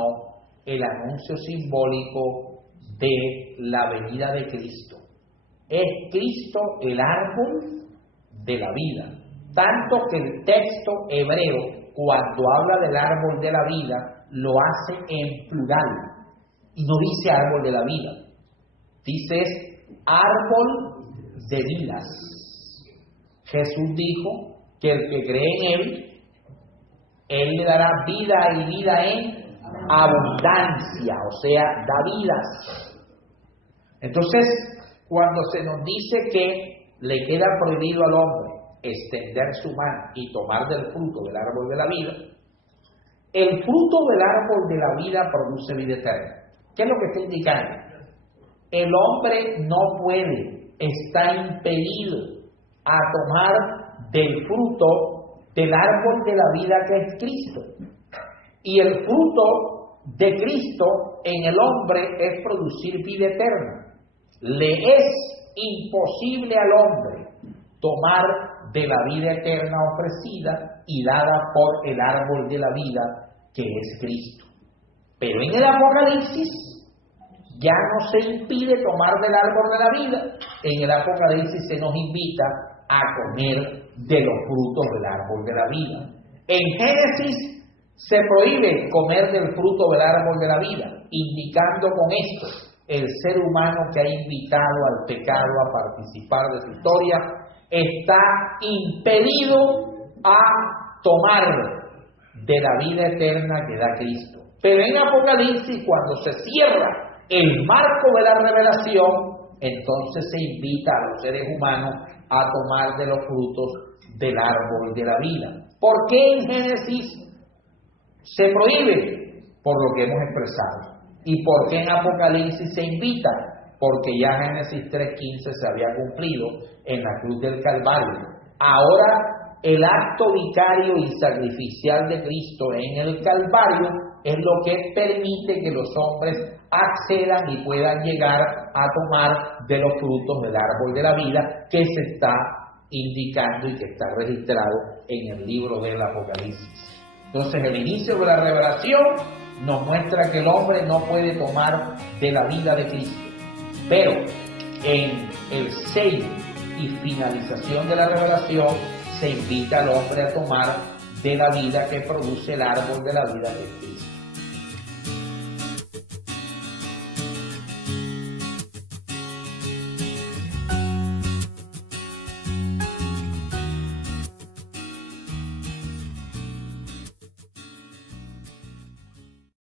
el anuncio simbólico de la venida de Cristo. Es Cristo el árbol de la vida. Tanto que el texto hebreo, cuando habla del árbol de la vida, lo hace en plural. Y no dice árbol de la vida. Dice árbol de vidas. Jesús dijo que el que cree en Él le dará vida y vida en abundancia. O sea, da vidas. Entonces, cuando se nos dice que le queda prohibido al hombre extender su mano y tomar del fruto del árbol de la vida, el fruto del árbol de la vida produce vida eterna. ¿Qué es lo que está indicando? El hombre no puede, está impedido a tomar del fruto del árbol de la vida que es Cristo. Y el fruto de Cristo en el hombre es producir vida eterna. Le es imposible al hombre tomar de la vida eterna ofrecida y dada por el árbol de la vida que es Cristo. Pero en el Apocalipsis ya no se impide tomar del árbol de la vida. En el Apocalipsis se nos invita a comer de los frutos del árbol de la vida. En Génesis se prohíbe comer del fruto del árbol de la vida, indicando con esto el ser humano que ha invitado al pecado a participar de su historia está impedido a tomar de la vida eterna que da Cristo. Pero en Apocalipsis, cuando se cierra el marco de la revelación, entonces se invita a los seres humanos a tomar de los frutos del árbol de la vida. ¿Por qué en Génesis se prohíbe? Por lo que hemos expresado. ¿Y por qué en Apocalipsis se invita? Porque ya Génesis 3:15 se había cumplido en la cruz del Calvario. Ahora el acto vicario y sacrificial de Cristo en el Calvario es lo que permite que los hombres accedan y puedan llegar a tomar de los frutos del árbol de la vida que se está indicando y que está registrado en el libro del Apocalipsis. Entonces el inicio de la revelación nos muestra que el hombre no puede tomar de la vida de Cristo, pero en el sello y finalización de la revelación se invita al hombre a tomar de la vida que produce el árbol de la vida de Cristo.